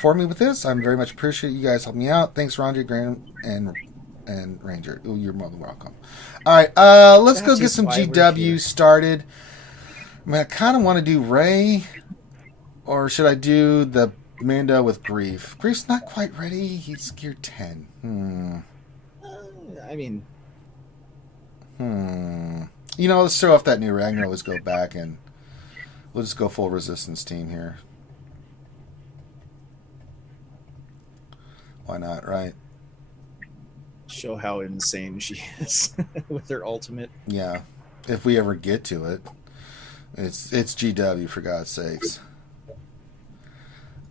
for me with this. I'm very much appreciate you guys helping me out. Thanks, Rondre, Grande, and Ranger. Ooh, you're more than welcome. All right, let's go get some GW started. I mean, I kind of want to do Ray, or should I do the Mando with Grief? Grief's not quite ready. He's gear 10. I mean, you know, let's throw off that new Ragnar. Let's go back and we'll just go full resistance team here. Why not, right? Show how insane she is with her ultimate. Yeah, if we ever get to it. It's GW, for God's sakes.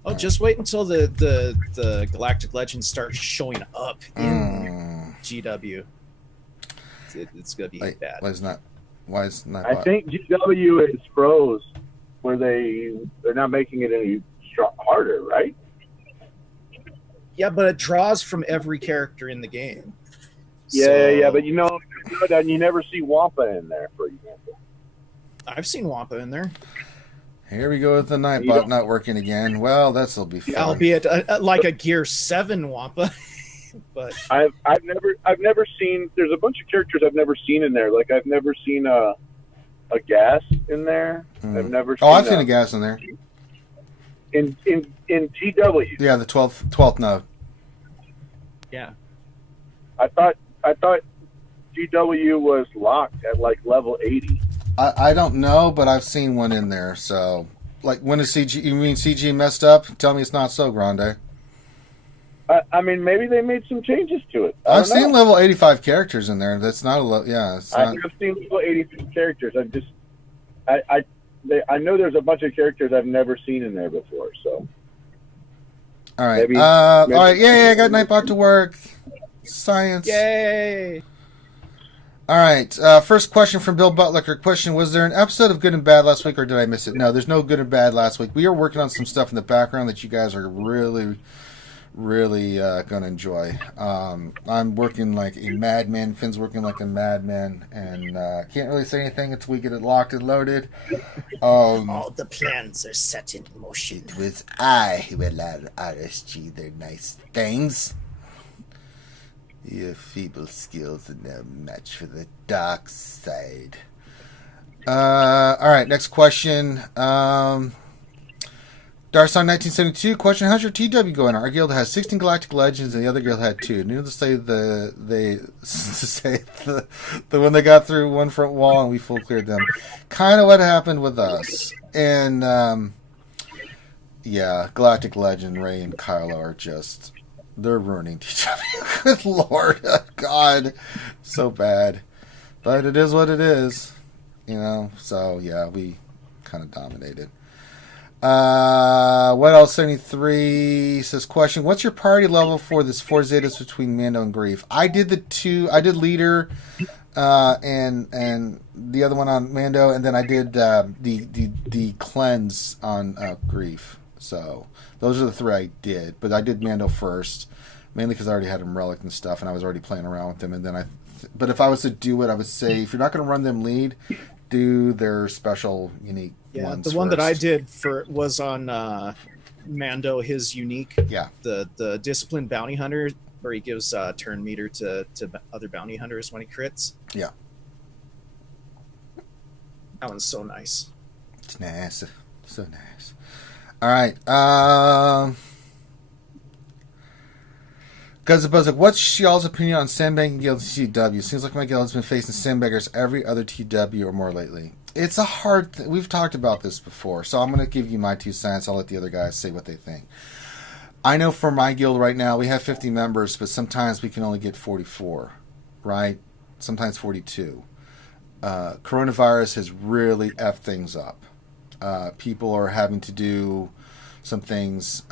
Oh, just wait until the Galactic Legends start showing up in GW. It's gonna be bad. Why is not? I think GW is froze, where they're not making it any harder, right? Yeah, but it draws from every character in the game. Yeah, but you never see Wampa in there, for example. I've seen Wampa in there. Here we go with the Nightbot not working again. Well, this'll be fun. Albeit like a Gear 7 Wampa. But I've never seen. There's a bunch of characters I've never seen in there. Like I've never seen a gas in there. I've never. I've seen a gas in there. In TW. Yeah, the 12th node. Yeah. I thought GW was locked at like level 80. I don't know, but I've seen one in there. So, like, when is CG? You mean CG messed up? Tell me it's not so, Grande. I mean, maybe they made some changes to it. I've seen level 85 characters in there. That's not a I've seen level 85 characters. I know there's a bunch of characters I've never seen in there before. So. All right. All right. Yeah. I got Nightbot to work. Science. Yay. All right. First question from Bill Butler. Question: was there an episode of Good and Bad last week, or did I miss it? No, there's no Good and Bad last week. We are working on some stuff in the background that you guys are really going to enjoy. I'm working like a madman. Finn's working like a madman, and can't really say anything until we get it locked and loaded. All the plans are set in motion. It was I who allowed RSG their nice things. Your feeble skills are no match for the dark side. All right, next question. Darson 1972 question: how's your TW going? Our guild has 16 Galactic Legends, and the other guild had 2. Needless to say, the when they got through one front wall and we full cleared them, kind of what happened with us. And yeah, Galactic Legend Ray and Kylo are just. They're ruining TW. Good Lord. God. So bad. But it is what it is. So, yeah, we kind of dominated. What else? 73 says, question, what's your priority level for this 4 Zetas between Mando and Grief? I did Leader and the other one on Mando, and then I did the Cleanse on Grief. So... those are the 3 I did, but I did Mando first, mainly because I already had him Relic and stuff, and I was already playing around with them. And then but if I was to do it, I would say if you're not going to run them lead, do their special unique ones. The one that I did was on Mando, his unique. Yeah. The Disciplined Bounty Hunter, where he gives turn meter to other bounty hunters when he crits. Yeah. That one's so nice. It's nice, so nice. All right. Guzzabuzzik, what's y'all's opinion on sandbagging guilds TW? Seems like my guild has been facing sandbaggers every other TW or more lately. It's a hard thing. We've talked about this before, so I'm going to give you my 2 cents. I'll let the other guys say what they think. I know for my guild right now, we have 50 members, but sometimes we can only get 44, right? Sometimes 42. Coronavirus has really effed things up. People are having to do some things.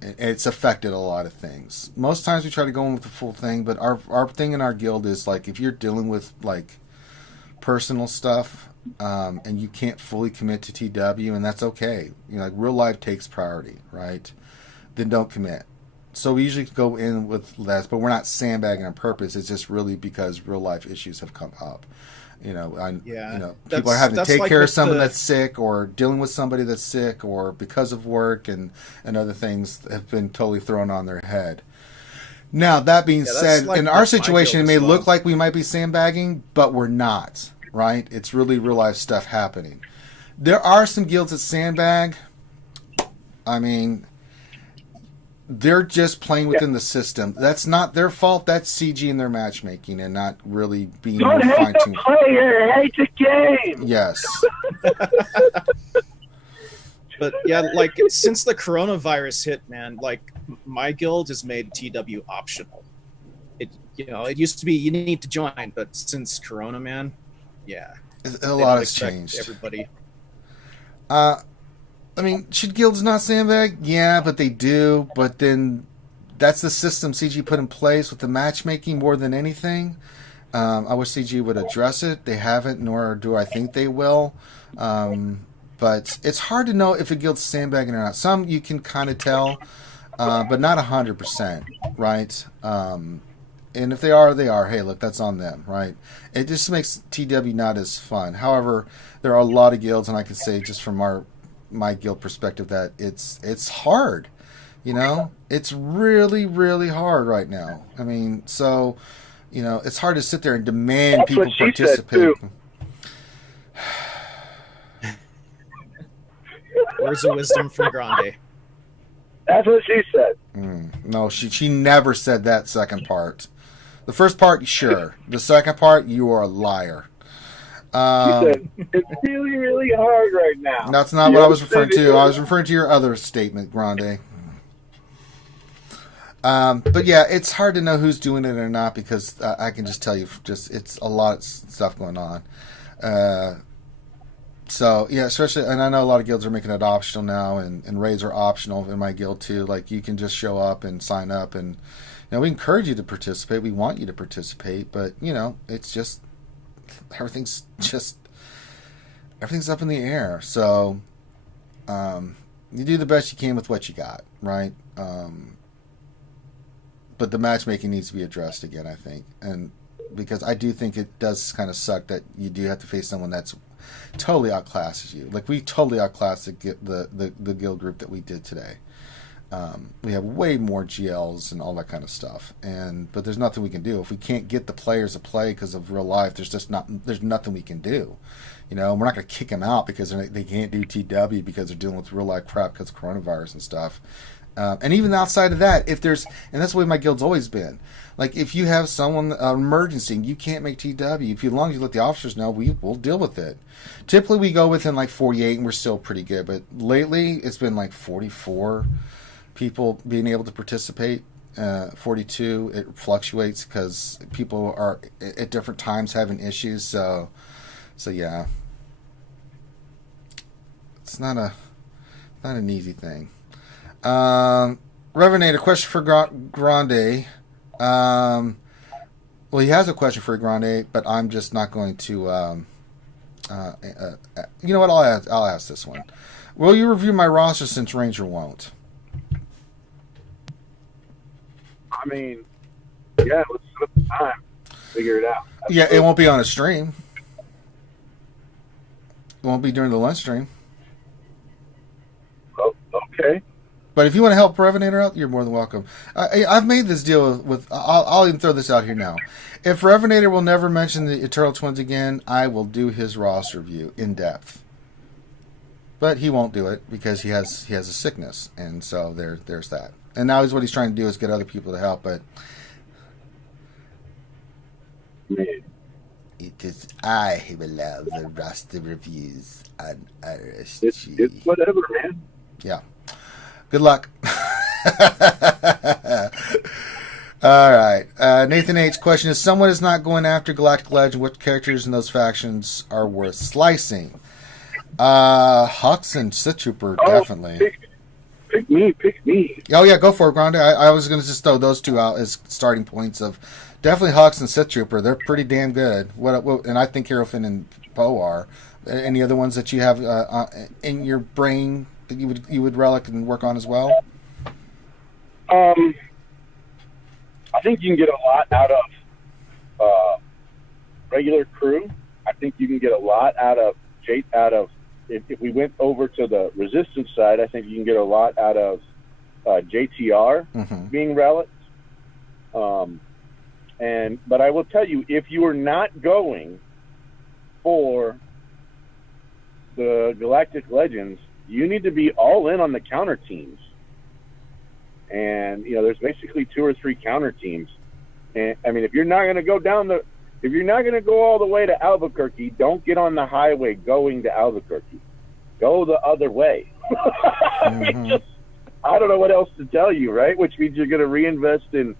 It's affected a lot of things. Most times we try to go in with the full thing, but our thing in our guild is like if you're dealing with like personal stuff and you can't fully commit to TW, and that's okay. Like real life takes priority, right? Then don't commit. So we usually go in with less, but we're not sandbagging on purpose. It's just really because real life issues have come up. People are having to take care of someone that's sick, or dealing with somebody that's sick, or because of work and other things have been totally thrown on their head. Now, that being said, in our situation, it may look like we might be sandbagging, but we're not, right? It's really real life stuff happening. There are some guilds that sandbag. I mean, they're just playing within the system. That's not their fault. That's CG and their matchmaking, and not really being Don't hate the player, hate the game. Yes. But yeah, like since the coronavirus hit, man, like my guild has made TW optional. It used to be you need to join, but since Corona, man, yeah, a lot has changed. Everybody. I mean, should guilds not sandbag? Yeah, but they do. But then that's the system CG put in place with the matchmaking more than anything. I wish CG would address it. They haven't, nor do I think they will. But it's hard to know if a guild's sandbagging or not. Some you can kind of tell, but not 100%, right? And if they are, they are. Hey, look, that's on them, right? It just makes TW not as fun. However, there are a lot of guilds, and I can say just from my guild perspective that it's hard. You know, it's really, really hard right now. I mean, so, you know, it's hard to sit there and demand That's people what she participate. said, Words of wisdom from Grande. That's what she said. No, she never said that second part. The first part, sure. The second part, you are a liar. She said, it's really, really hard right now. That's not what I was referring to. I was referring to your other statement, Grande. But yeah, it's hard to know who's doing it or not because I can just tell you, it's a lot of stuff going on. So yeah, especially, and I know a lot of guilds are making it optional now, and raids are optional in my guild too. Like you can just show up and sign up, and you know we encourage you to participate. We want you to participate, but you know it's just everything's up in the air. So you do the best you can with what you got, right? But the matchmaking needs to be addressed again, I think, and because I do think it does kind of suck that you do have to face someone that's totally outclasses you. Like we totally outclassed the guild group that we did today. We have way more GLs and all that kind of stuff, but there's nothing we can do if we can't get the players to play because of real life. There's nothing we can do. You know, we're not going to kick them out because they can't do TW because they're dealing with real life crap because of coronavirus and stuff. And even outside of that, and that's the way my guild's always been. Like, if you have someone, an emergency, and you can't make TW, as long as you let the officers know, we'll deal with it. Typically, we go within like 48, and we're still pretty good. But lately, it's been like 44 people being able to participate. 42, it fluctuates because people are at different times having issues. So yeah, it's not an easy thing. Revenator, question for Grande. Well, he has a question for Grande, but I'm just not going to. You know what? I'll ask this one. Will you review my roster since Ranger won't? I mean, yeah, let's set up the time, figure it out. Yeah, it won't be on a stream. It won't be during the lunch stream. Oh, okay. But if you want to help Revenator out, you're more than welcome. I've made this deal with I'll even throw this out here now. If Revenator will never mention the Eternal Twins again, I will do his roster review in depth. But he won't do it because he has a sickness, and so there's that. And now what he's trying to do is get other people to help, but it is I who will allow the roster reviews on RSG. It's whatever, man. Yeah. Good luck. All right. Nathan H. question is, someone is not going after Galactic Legend. What characters in those factions are worth slicing? Hux and Sith Trooper, definitely. Pick me. Oh, yeah, go for it, Grande. I was going to just throw those two out as starting points of definitely Hux and Sith Trooper. They're pretty damn good. And I think Hero Finn and Poe are. Any other ones that you have in your brain that you would relic and work on as well? I think you can get a lot out of regular crew. I think you can get a lot out of if we went over to the resistance side, I think you can get a lot out of JTR being relics. But I will tell you, if you are not going for the Galactic Legends, you need to be all in on the counter teams. And there's basically 2 or 3 counter teams. And I mean, if you're not going to go all the way to Albuquerque, don't get on the highway going to Albuquerque. Go the other way. I don't know what else to tell you, right? Which means you're going to reinvest in.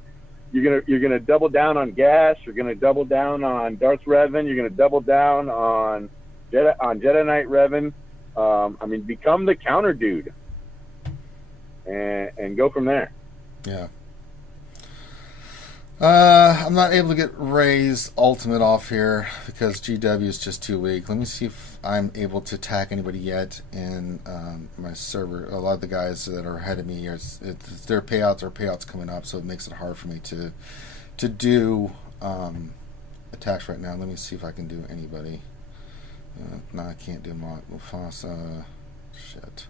You're going to double down on gas. You're going to double down on Darth Revan. You're going to double down on Jedi Knight Revan. I mean, become the counter dude, and go from there. Yeah. I'm not able to get Ray's ultimate off here because GW is just too weak. Let me see if I'm able to attack anybody yet in my server. A lot of the guys that are ahead of me, it's their payouts coming up, so it makes it hard for me to do attacks right now. Let me see if I can do anybody. No, I can't do Mufasa. Shit.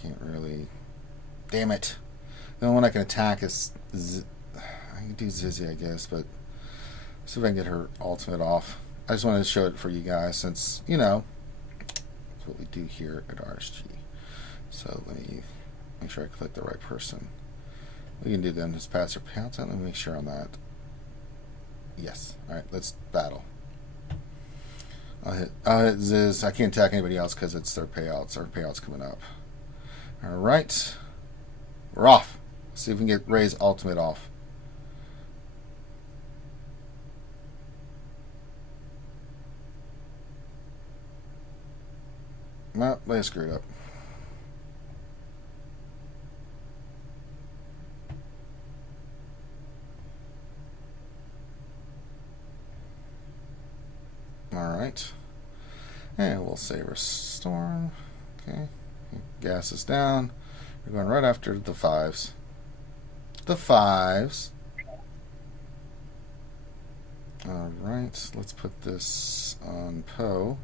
Can't really. Damn it. The only one I can attack is I can do Zizzy, I guess, but see if I can get her ultimate off. I just wanted to show it for you guys since, you know, that's what we do here at RSG. So let me make sure I click the right person. We can do then just pass or pounce on. Let me make sure on that. Yes. Alright, let's battle. I'll hit Ziz. I can't attack anybody else because it's their payouts. Our payouts coming up. Alright. We're off. Let's see if we can get Ray's ultimate off. Well, they screwed up. Alright. And we'll save our storm. Okay. Gas is down. We're going right after the fives. The fives. Alright, let's put this on Poe.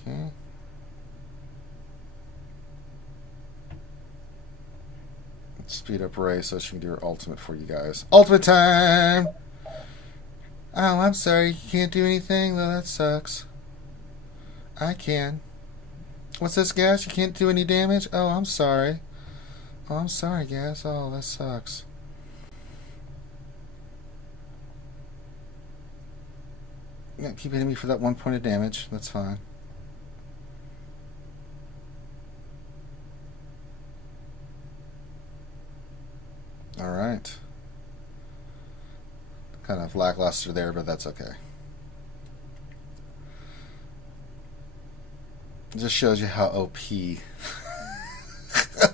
Okay. Let's speed up Ray so she can do her ultimate for you guys. Ultimate time! Oh, I'm sorry, you can't do anything? Well, that sucks. I can. What's this, Gas? You can't do any damage? Oh, I'm sorry. Oh, I'm sorry, Gas. Oh, that sucks. Yeah, keep hitting me for that 1 point of damage. That's fine. Alright. Kind of lackluster there, but that's okay. It just shows you how OP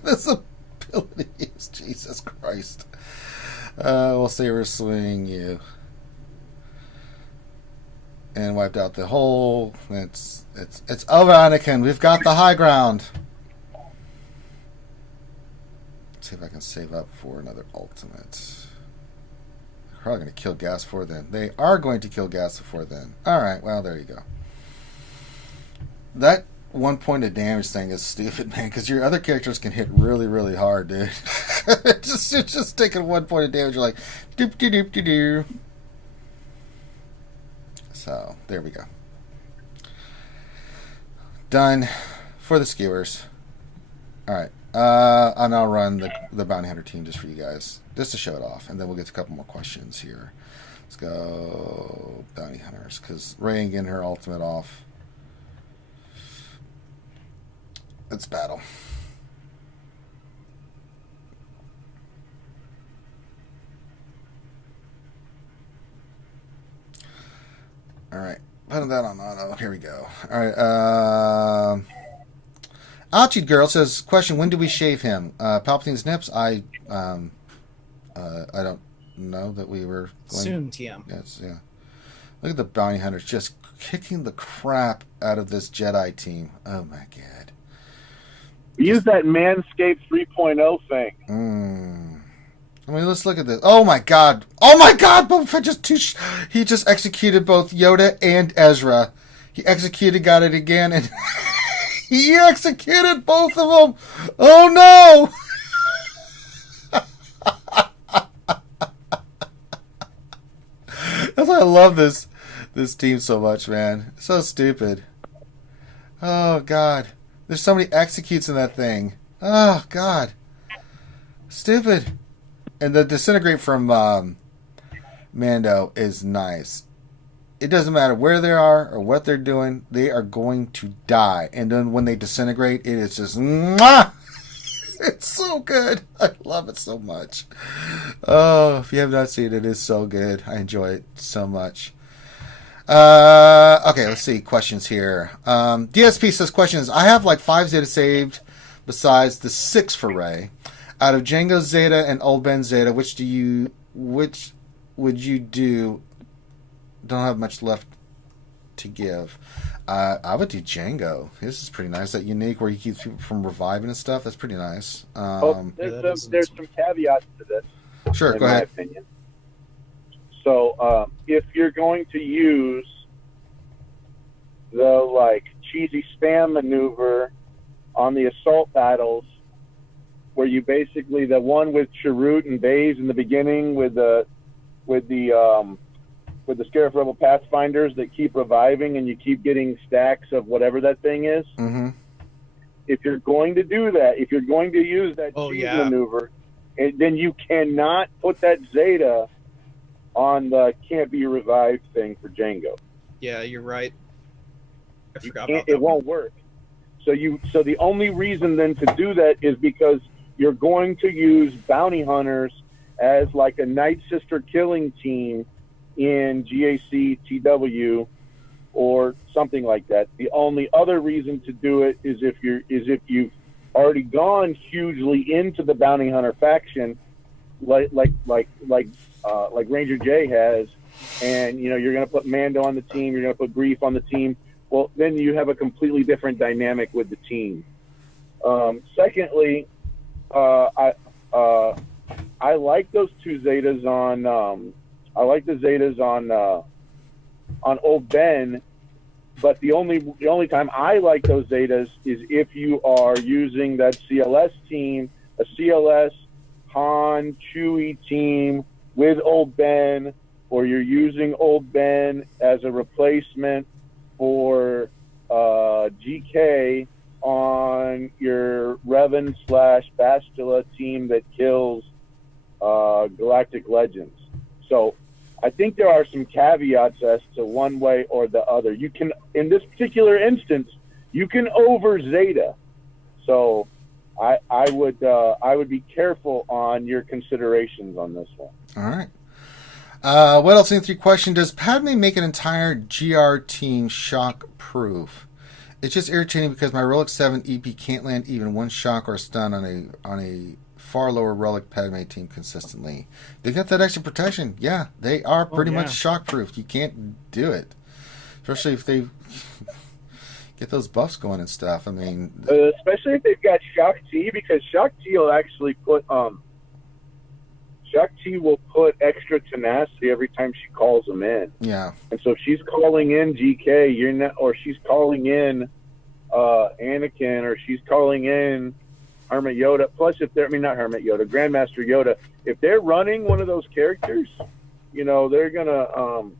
this ability is. Jesus Christ. We'll Saber Swing you. And wiped out the whole. It's over, Anakin. We've got the high ground. Let's see if I can save up for another ultimate. They're probably going to kill Gas before then. They are going to kill Gas before then. Alright, well, there you go. That 1 point of damage thing is stupid, man, because your other characters can hit really, really hard, dude. just taking 1 point of damage, you're like, doop de doop de doo. So, there we go. Done for the skewers. Alright, and I'll run the Bounty Hunter team just for you guys, just to show it off, and then we'll get to a couple more questions here. Let's go Bounty Hunters, because Ray ain't getting her ultimate off. Let's battle. Alright, putting that on auto. Here we go. Alright, Ouchie Girl says, question, when do we shave him? Palpatine's nips? I don't know that we were going... Soon, TM. Yes, yeah. Look at the Bounty Hunters just kicking the crap out of this Jedi team. Oh my god. Use that Manscaped 3.0 thing. I mean, let's look at this. Oh my god! Oh my god! Boba Fett he just executed both Yoda and Ezra. He got it again, and he executed both of them. Oh no! That's why I love this team so much, man. It's so stupid. Oh god. There's so many executes in that thing. Oh, God. Stupid. And the disintegrate from Mando is nice. It doesn't matter where they are or what they're doing. They are going to die. And then when they disintegrate, it is just... Mwah! It's so good. I love it so much. Oh, if you have not seen it, it is so good. I enjoy it so much. Okay, let's see. Questions here. DSP says, questions. I have like 5 Zeta saved besides the 6 for Ray. Out of Django Zeta and Old Ben Zeta, which would you do? Don't have much left to give. I would do Django. This is pretty nice. That unique where he keeps people from reviving and stuff. That's pretty nice. There's some caveats to this. Sure, go ahead. In my opinion. So if you're going to use the like cheesy spam maneuver on the assault battles, where you basically the one with Chirrut and Baze in the beginning with the Scarif Rebel Pathfinders that keep reviving and you keep getting stacks of whatever that thing is. Mm-hmm. If you're going to do that, if you're going to use that cheese maneuver, then you cannot put that Zeta on the can't be revived thing for Django. Yeah, you're right. I forgot about that. It won't work. So the only reason then to do that is because you're going to use bounty hunters as like a Night Sister killing team in GAC TW or something like that. The only other reason to do it is if you've already gone hugely into the bounty hunter faction, like Ranger J has, and you know you're going to put Mando on the team, you're going to put Grief on the team. Well, then you have a completely different dynamic with the team. Secondly, I like those 2 Zetas on. I like the Zetas on Old Ben, but the only time I like those Zetas is if you are using that CLS team, a CLS Han Chewie team with Old Ben, or you're using Old Ben as a replacement for GK on your Revan / Bastila team that kills Galactic Legends. So I think there are some caveats as to one way or the other. You can, in this particular instance, you can over Zeta. So I would be careful on your considerations on this one. All right. What else in 3 question? Does Padme make an entire GR team shock proof? It's just irritating because my Relic 7 EP can't land even 1 shock or stun on a far lower Relic Padme team consistently. They got that extra protection. Yeah, they are pretty much shock proof. You can't do it, especially if they get those buffs going and stuff. I mean, especially if they've got Shock T, because Shock T will actually put Shock T will put extra tenacity every time she calls them in. Yeah. And so if she's calling in GK, you're not, or she's calling in Anakin, or she's calling in Hermit Yoda. Plus, if they're, I mean, not Hermit Yoda, Grandmaster Yoda. If they're running one of those characters, you know, they're gonna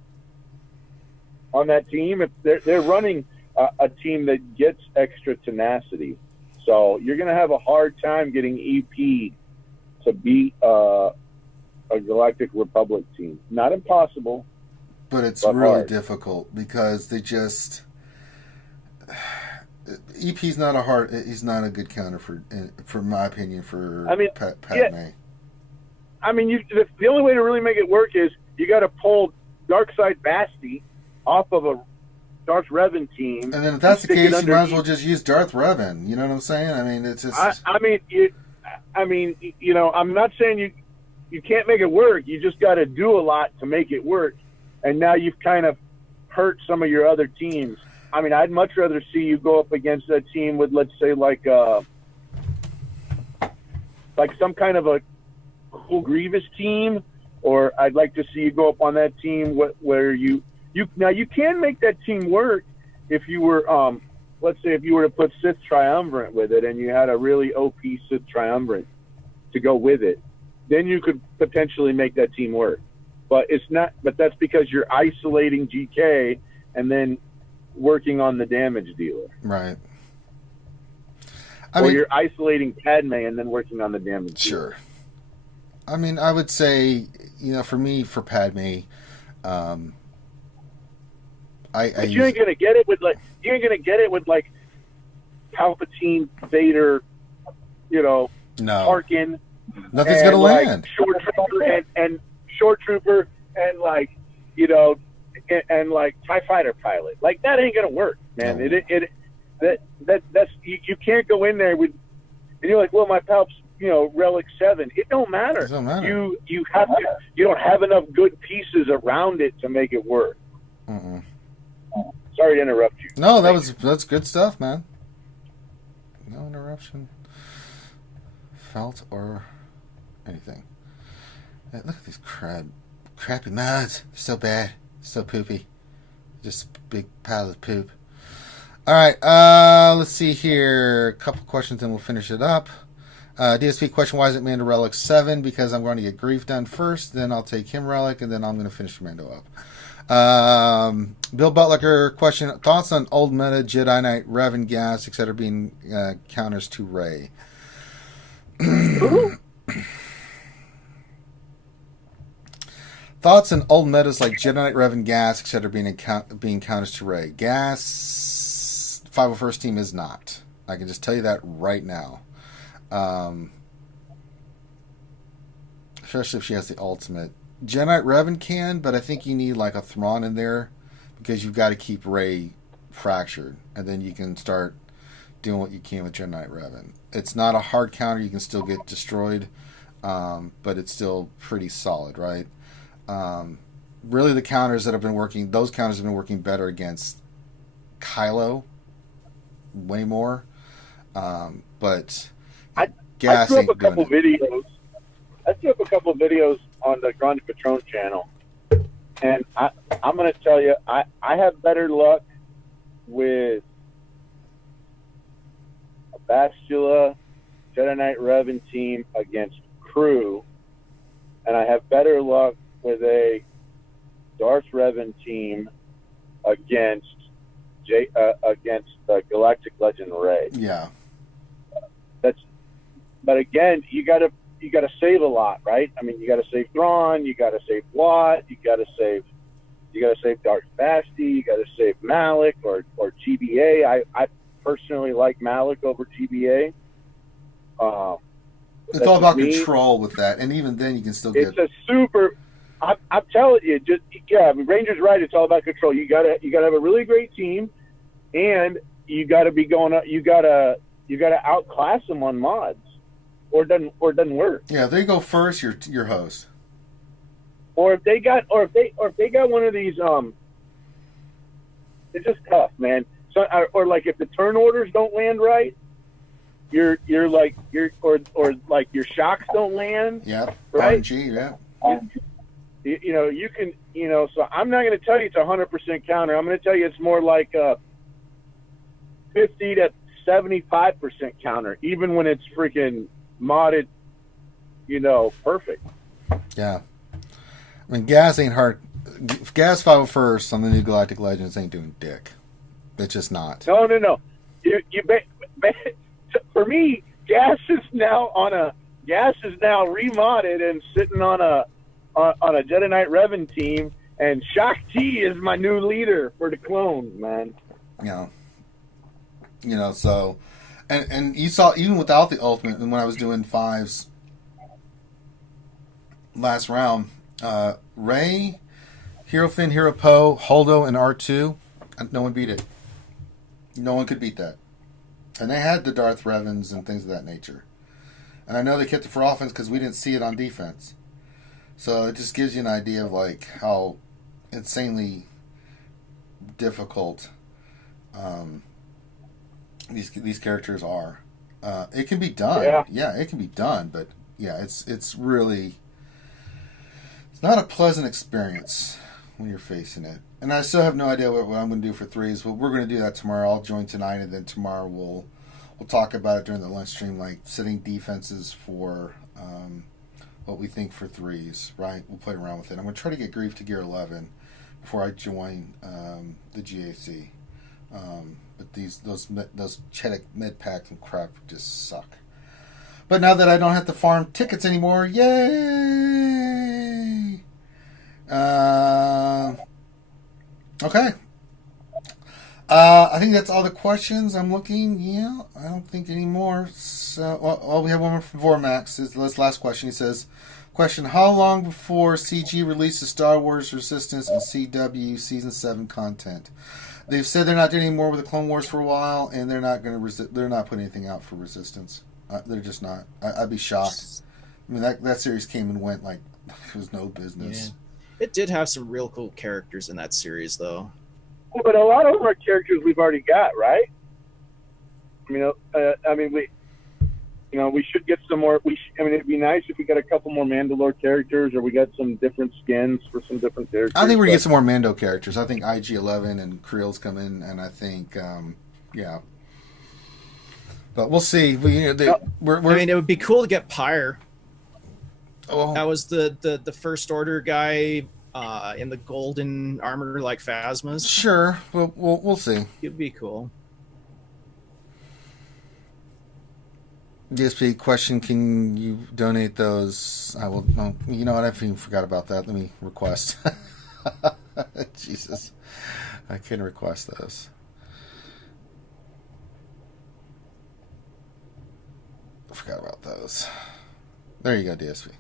on that team. If they're running a team that gets extra tenacity, so you're gonna have a hard time getting EP to beat a Galactic Republic team. Not impossible, but it's really hard. Difficult because they just EP's not a hard. He's not a good counter for my opinion for Padme. Yeah. I mean, the only way to really make it work is you got to pull Darkseid Basti off of a Darth Revan team. And then if that's the case, you might as well just use Darth Revan. You know what I'm saying? I mean, it's just. I mean, you know, I'm not saying you can't make it work. You just got to do a lot to make it work. And now you've kind of hurt some of your other teams. I mean, I'd much rather see you go up against a team with, let's say, like some kind of a cool Grievous team, or I'd like to see you go up on that team where you can make that team work if you were, let's say, if you were to put Sith Triumvirate with it and you had a really OP Sith Triumvirate to go with it, then you could potentially make that team work. But it's not. But that's because you're isolating GK and then working on the damage dealer. Right. Or you're isolating Padme and then working on the damage dealer. Sure. I mean, I would say, you know, for me, for Padme, you ain't gonna get it with like Palpatine, Vader, you know, Tarkin. Nothing's gonna land. Short Trooper and Short Trooper and like, you know, and like TIE fighter pilot. Like that ain't gonna work, man. No. That's you can't go in there with, and you're like, well, my palp's relic 7. It don't matter. It don't matter. You don't have enough good pieces around it to make it work. Mm-mm. Sorry to interrupt you. No, that's good stuff, man. No interruption. Felt or anything. Hey, look at these crappy mods. They're so bad. So poopy. Just big piles of poop. Alright, let's see here. A couple questions and we'll finish it up. DSP question, why is it Mando Relic 7? Because I'm going to get Grief done first, then I'll take him Relic, and then I'm going to finish Mando up. Bill Butler question, thoughts on old meta, Jedi Knight, Revan, Gas, etc. being counters to Rey? Thoughts on old metas like Jedi Knight, Revan, Gas, etc. being counters to Rey? Gas, 501st team is not. I can just tell you that right now. Especially if she has the ultimate. Jedi Knight Revan can, but I think you need like a Thrawn in there because you've got to keep Rey fractured, and then you can start doing what you can with Jedi Knight Revan. It's not a hard counter; you can still get destroyed, but it's still pretty solid, right? Really, the counters that have been working, those counters have been working better against Kylo, way more. But Gas I ain't threw up a couple videos. I threw up a couple videos on the Grande Patron channel, and I'm going to tell you, I have better luck with a Bastila Jedi Knight Revan team against crew, and I have better luck with a Darth Revan team against Galactic Legend Rey. Yeah. But again, you gotta save a lot, right? I mean, you gotta save Thrawn, you gotta save Watt, you gotta save Darth Basti, you gotta save Malik or GBA. I personally like Malik over GBA. It's all about control with that, and even then, you can still get. It's a super. I'm telling you, I mean, Ranger's right. It's all about control. You gotta have a really great team, and you gotta be going up. You gotta outclass them on mods, or it doesn't work. Yeah, if they go first, your host. Or if they got one of these, it's just tough, man. So, or like if the turn orders don't land right, or like your shocks don't land. Yeah, right. RNG, yeah. You can, so I'm not going to tell you it's 100% counter. I'm going to tell you it's more like 50 to 75% counter, even when it's freaking modded, perfect. Yeah. I mean, Gas ain't hard. Gas 501st on the new Galactic Legends ain't doing dick. It's just not. No. For me, Gas is now remodded and sitting on a Jedi Knight Revan team, and Shak T is my new leader for the clones, man. So, and you saw even without the ultimate, and when I was doing fives last round, Rey, Hero Finn, Hero Poe, Holdo, and R2, no one beat it. No one could beat that. And they had the Darth Revans and things of that nature. And I know they kept it for offense because we didn't see it on defense. So it just gives you an idea of like how insanely difficult these characters are. It can be done. Yeah, it can be done, but yeah, it's really not a pleasant experience when you're facing it. And I still have no idea what I'm going to do for threes, but we're going to do that tomorrow. I'll join tonight, and then tomorrow we'll talk about it during the lunch stream, like setting defenses for what we think for threes, right? We'll play around with it. I'm going to try to get Grief to Gear 11 before I join the GAC. But those Chedic med packs and crap just suck. But now that I don't have to farm tickets anymore, yay! Okay. I think that's all the questions I'm looking. Yeah, I don't think any more. So, we have one more from Vormax. This last question. He says, Question: how long before CG releases Star Wars Resistance and CW Season 7 content? They've said they're not doing any more with the Clone Wars for a while, and they're not going to they're not putting anything out for Resistance. They're just not. I'd be shocked. I mean, that series came and went like it was no business. Yeah. It did have some real cool characters in that series, though. But a lot of our characters we've already got, right? We should get some more. It'd be nice if we got a couple more Mandalore characters, or we got some different skins for some different characters. I think we're gonna get some more Mando characters. I think IG-11 and Creel's come in, and I think, yeah. But we'll see. It would be cool to get Pyre. Oh. That was the First Order guy in the golden armor like Phasma's. Sure, we'll see. It'd be cool. DSP question: can you donate those? I will. Oh, you know what? I even forgot about that. Let me request. Jesus, I can request those. I forgot about those. There you go, DSP.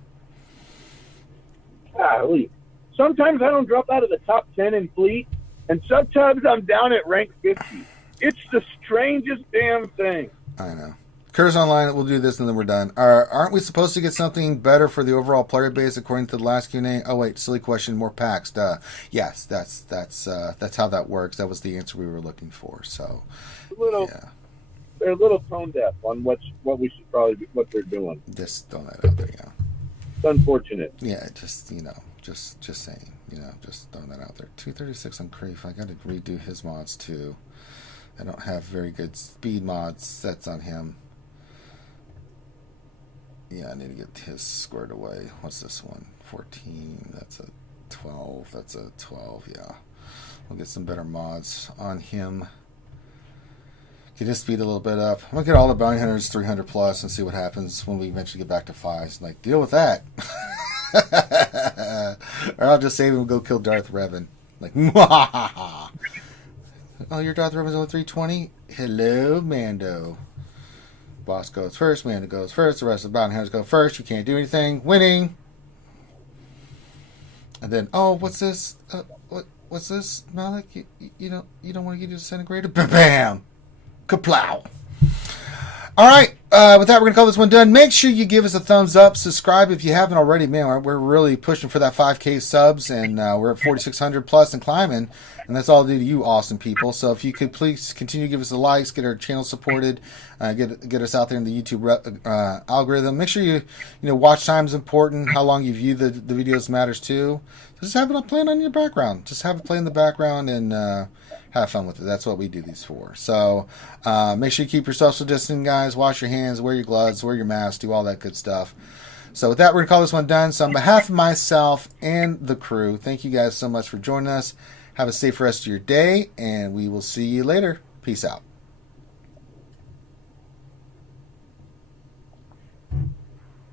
Golly. Sometimes I don't drop out of the top 10 in Fleet, and sometimes I'm down at rank 50. It's the strangest damn thing. I know. Curse Online, we'll do this and then we're done. Aren't we supposed to get something better for the overall player base according to the last Q&A? Oh wait, silly question, more packs. Duh. Yes, that's how that works. That was the answer we were looking for. So, yeah. They're a little tone deaf on what they're doing. Just throwing that out there, yeah. It's unfortunate. Yeah, just saying, just throwing that out there. 236 on Creef. I got to redo his mods too. I don't have very good speed mods sets on him. Yeah, I need to get his squared away. What's this one? 14. That's a 12. That's a 12. Yeah. We'll get some better mods on him. Get his speed a little bit up. I'm going to get all the bounty hunters 300 plus and see what happens when we eventually get back to 5. Like, deal with that. Or I'll just save him and go kill Darth Revan. Like, oh, your Darth Revan's only 320? Hello, Mando. Boss goes first, Mando goes first, the rest of the bounty hunters go first. You can't do anything. Winning. And then, oh, what's this? What's this, Malik? You don't want to get disintegrated? Bam! Kaplow! All right, with that, we're going to call this one done. Make sure you give us a thumbs up. Subscribe if you haven't already. Man, we're really pushing for that 5K subs, and we're at 4,600 plus and climbing. And that's all due to you awesome people. So if you could please continue to give us the likes, get our channel supported, get us out there in the YouTube algorithm. Make sure you watch time is important. How long you view the videos matters too. So just have it playing on your background. Just have it play in the background and have fun with it. That's what we do these for. So make sure you keep your social distancing, guys. Wash your hands, wear your gloves, wear your mask, do all that good stuff. So with that, we're going to call this one done. So on behalf of myself and the crew, thank you guys so much for joining us. Have a safe rest of your day, and we will see you later. Peace out.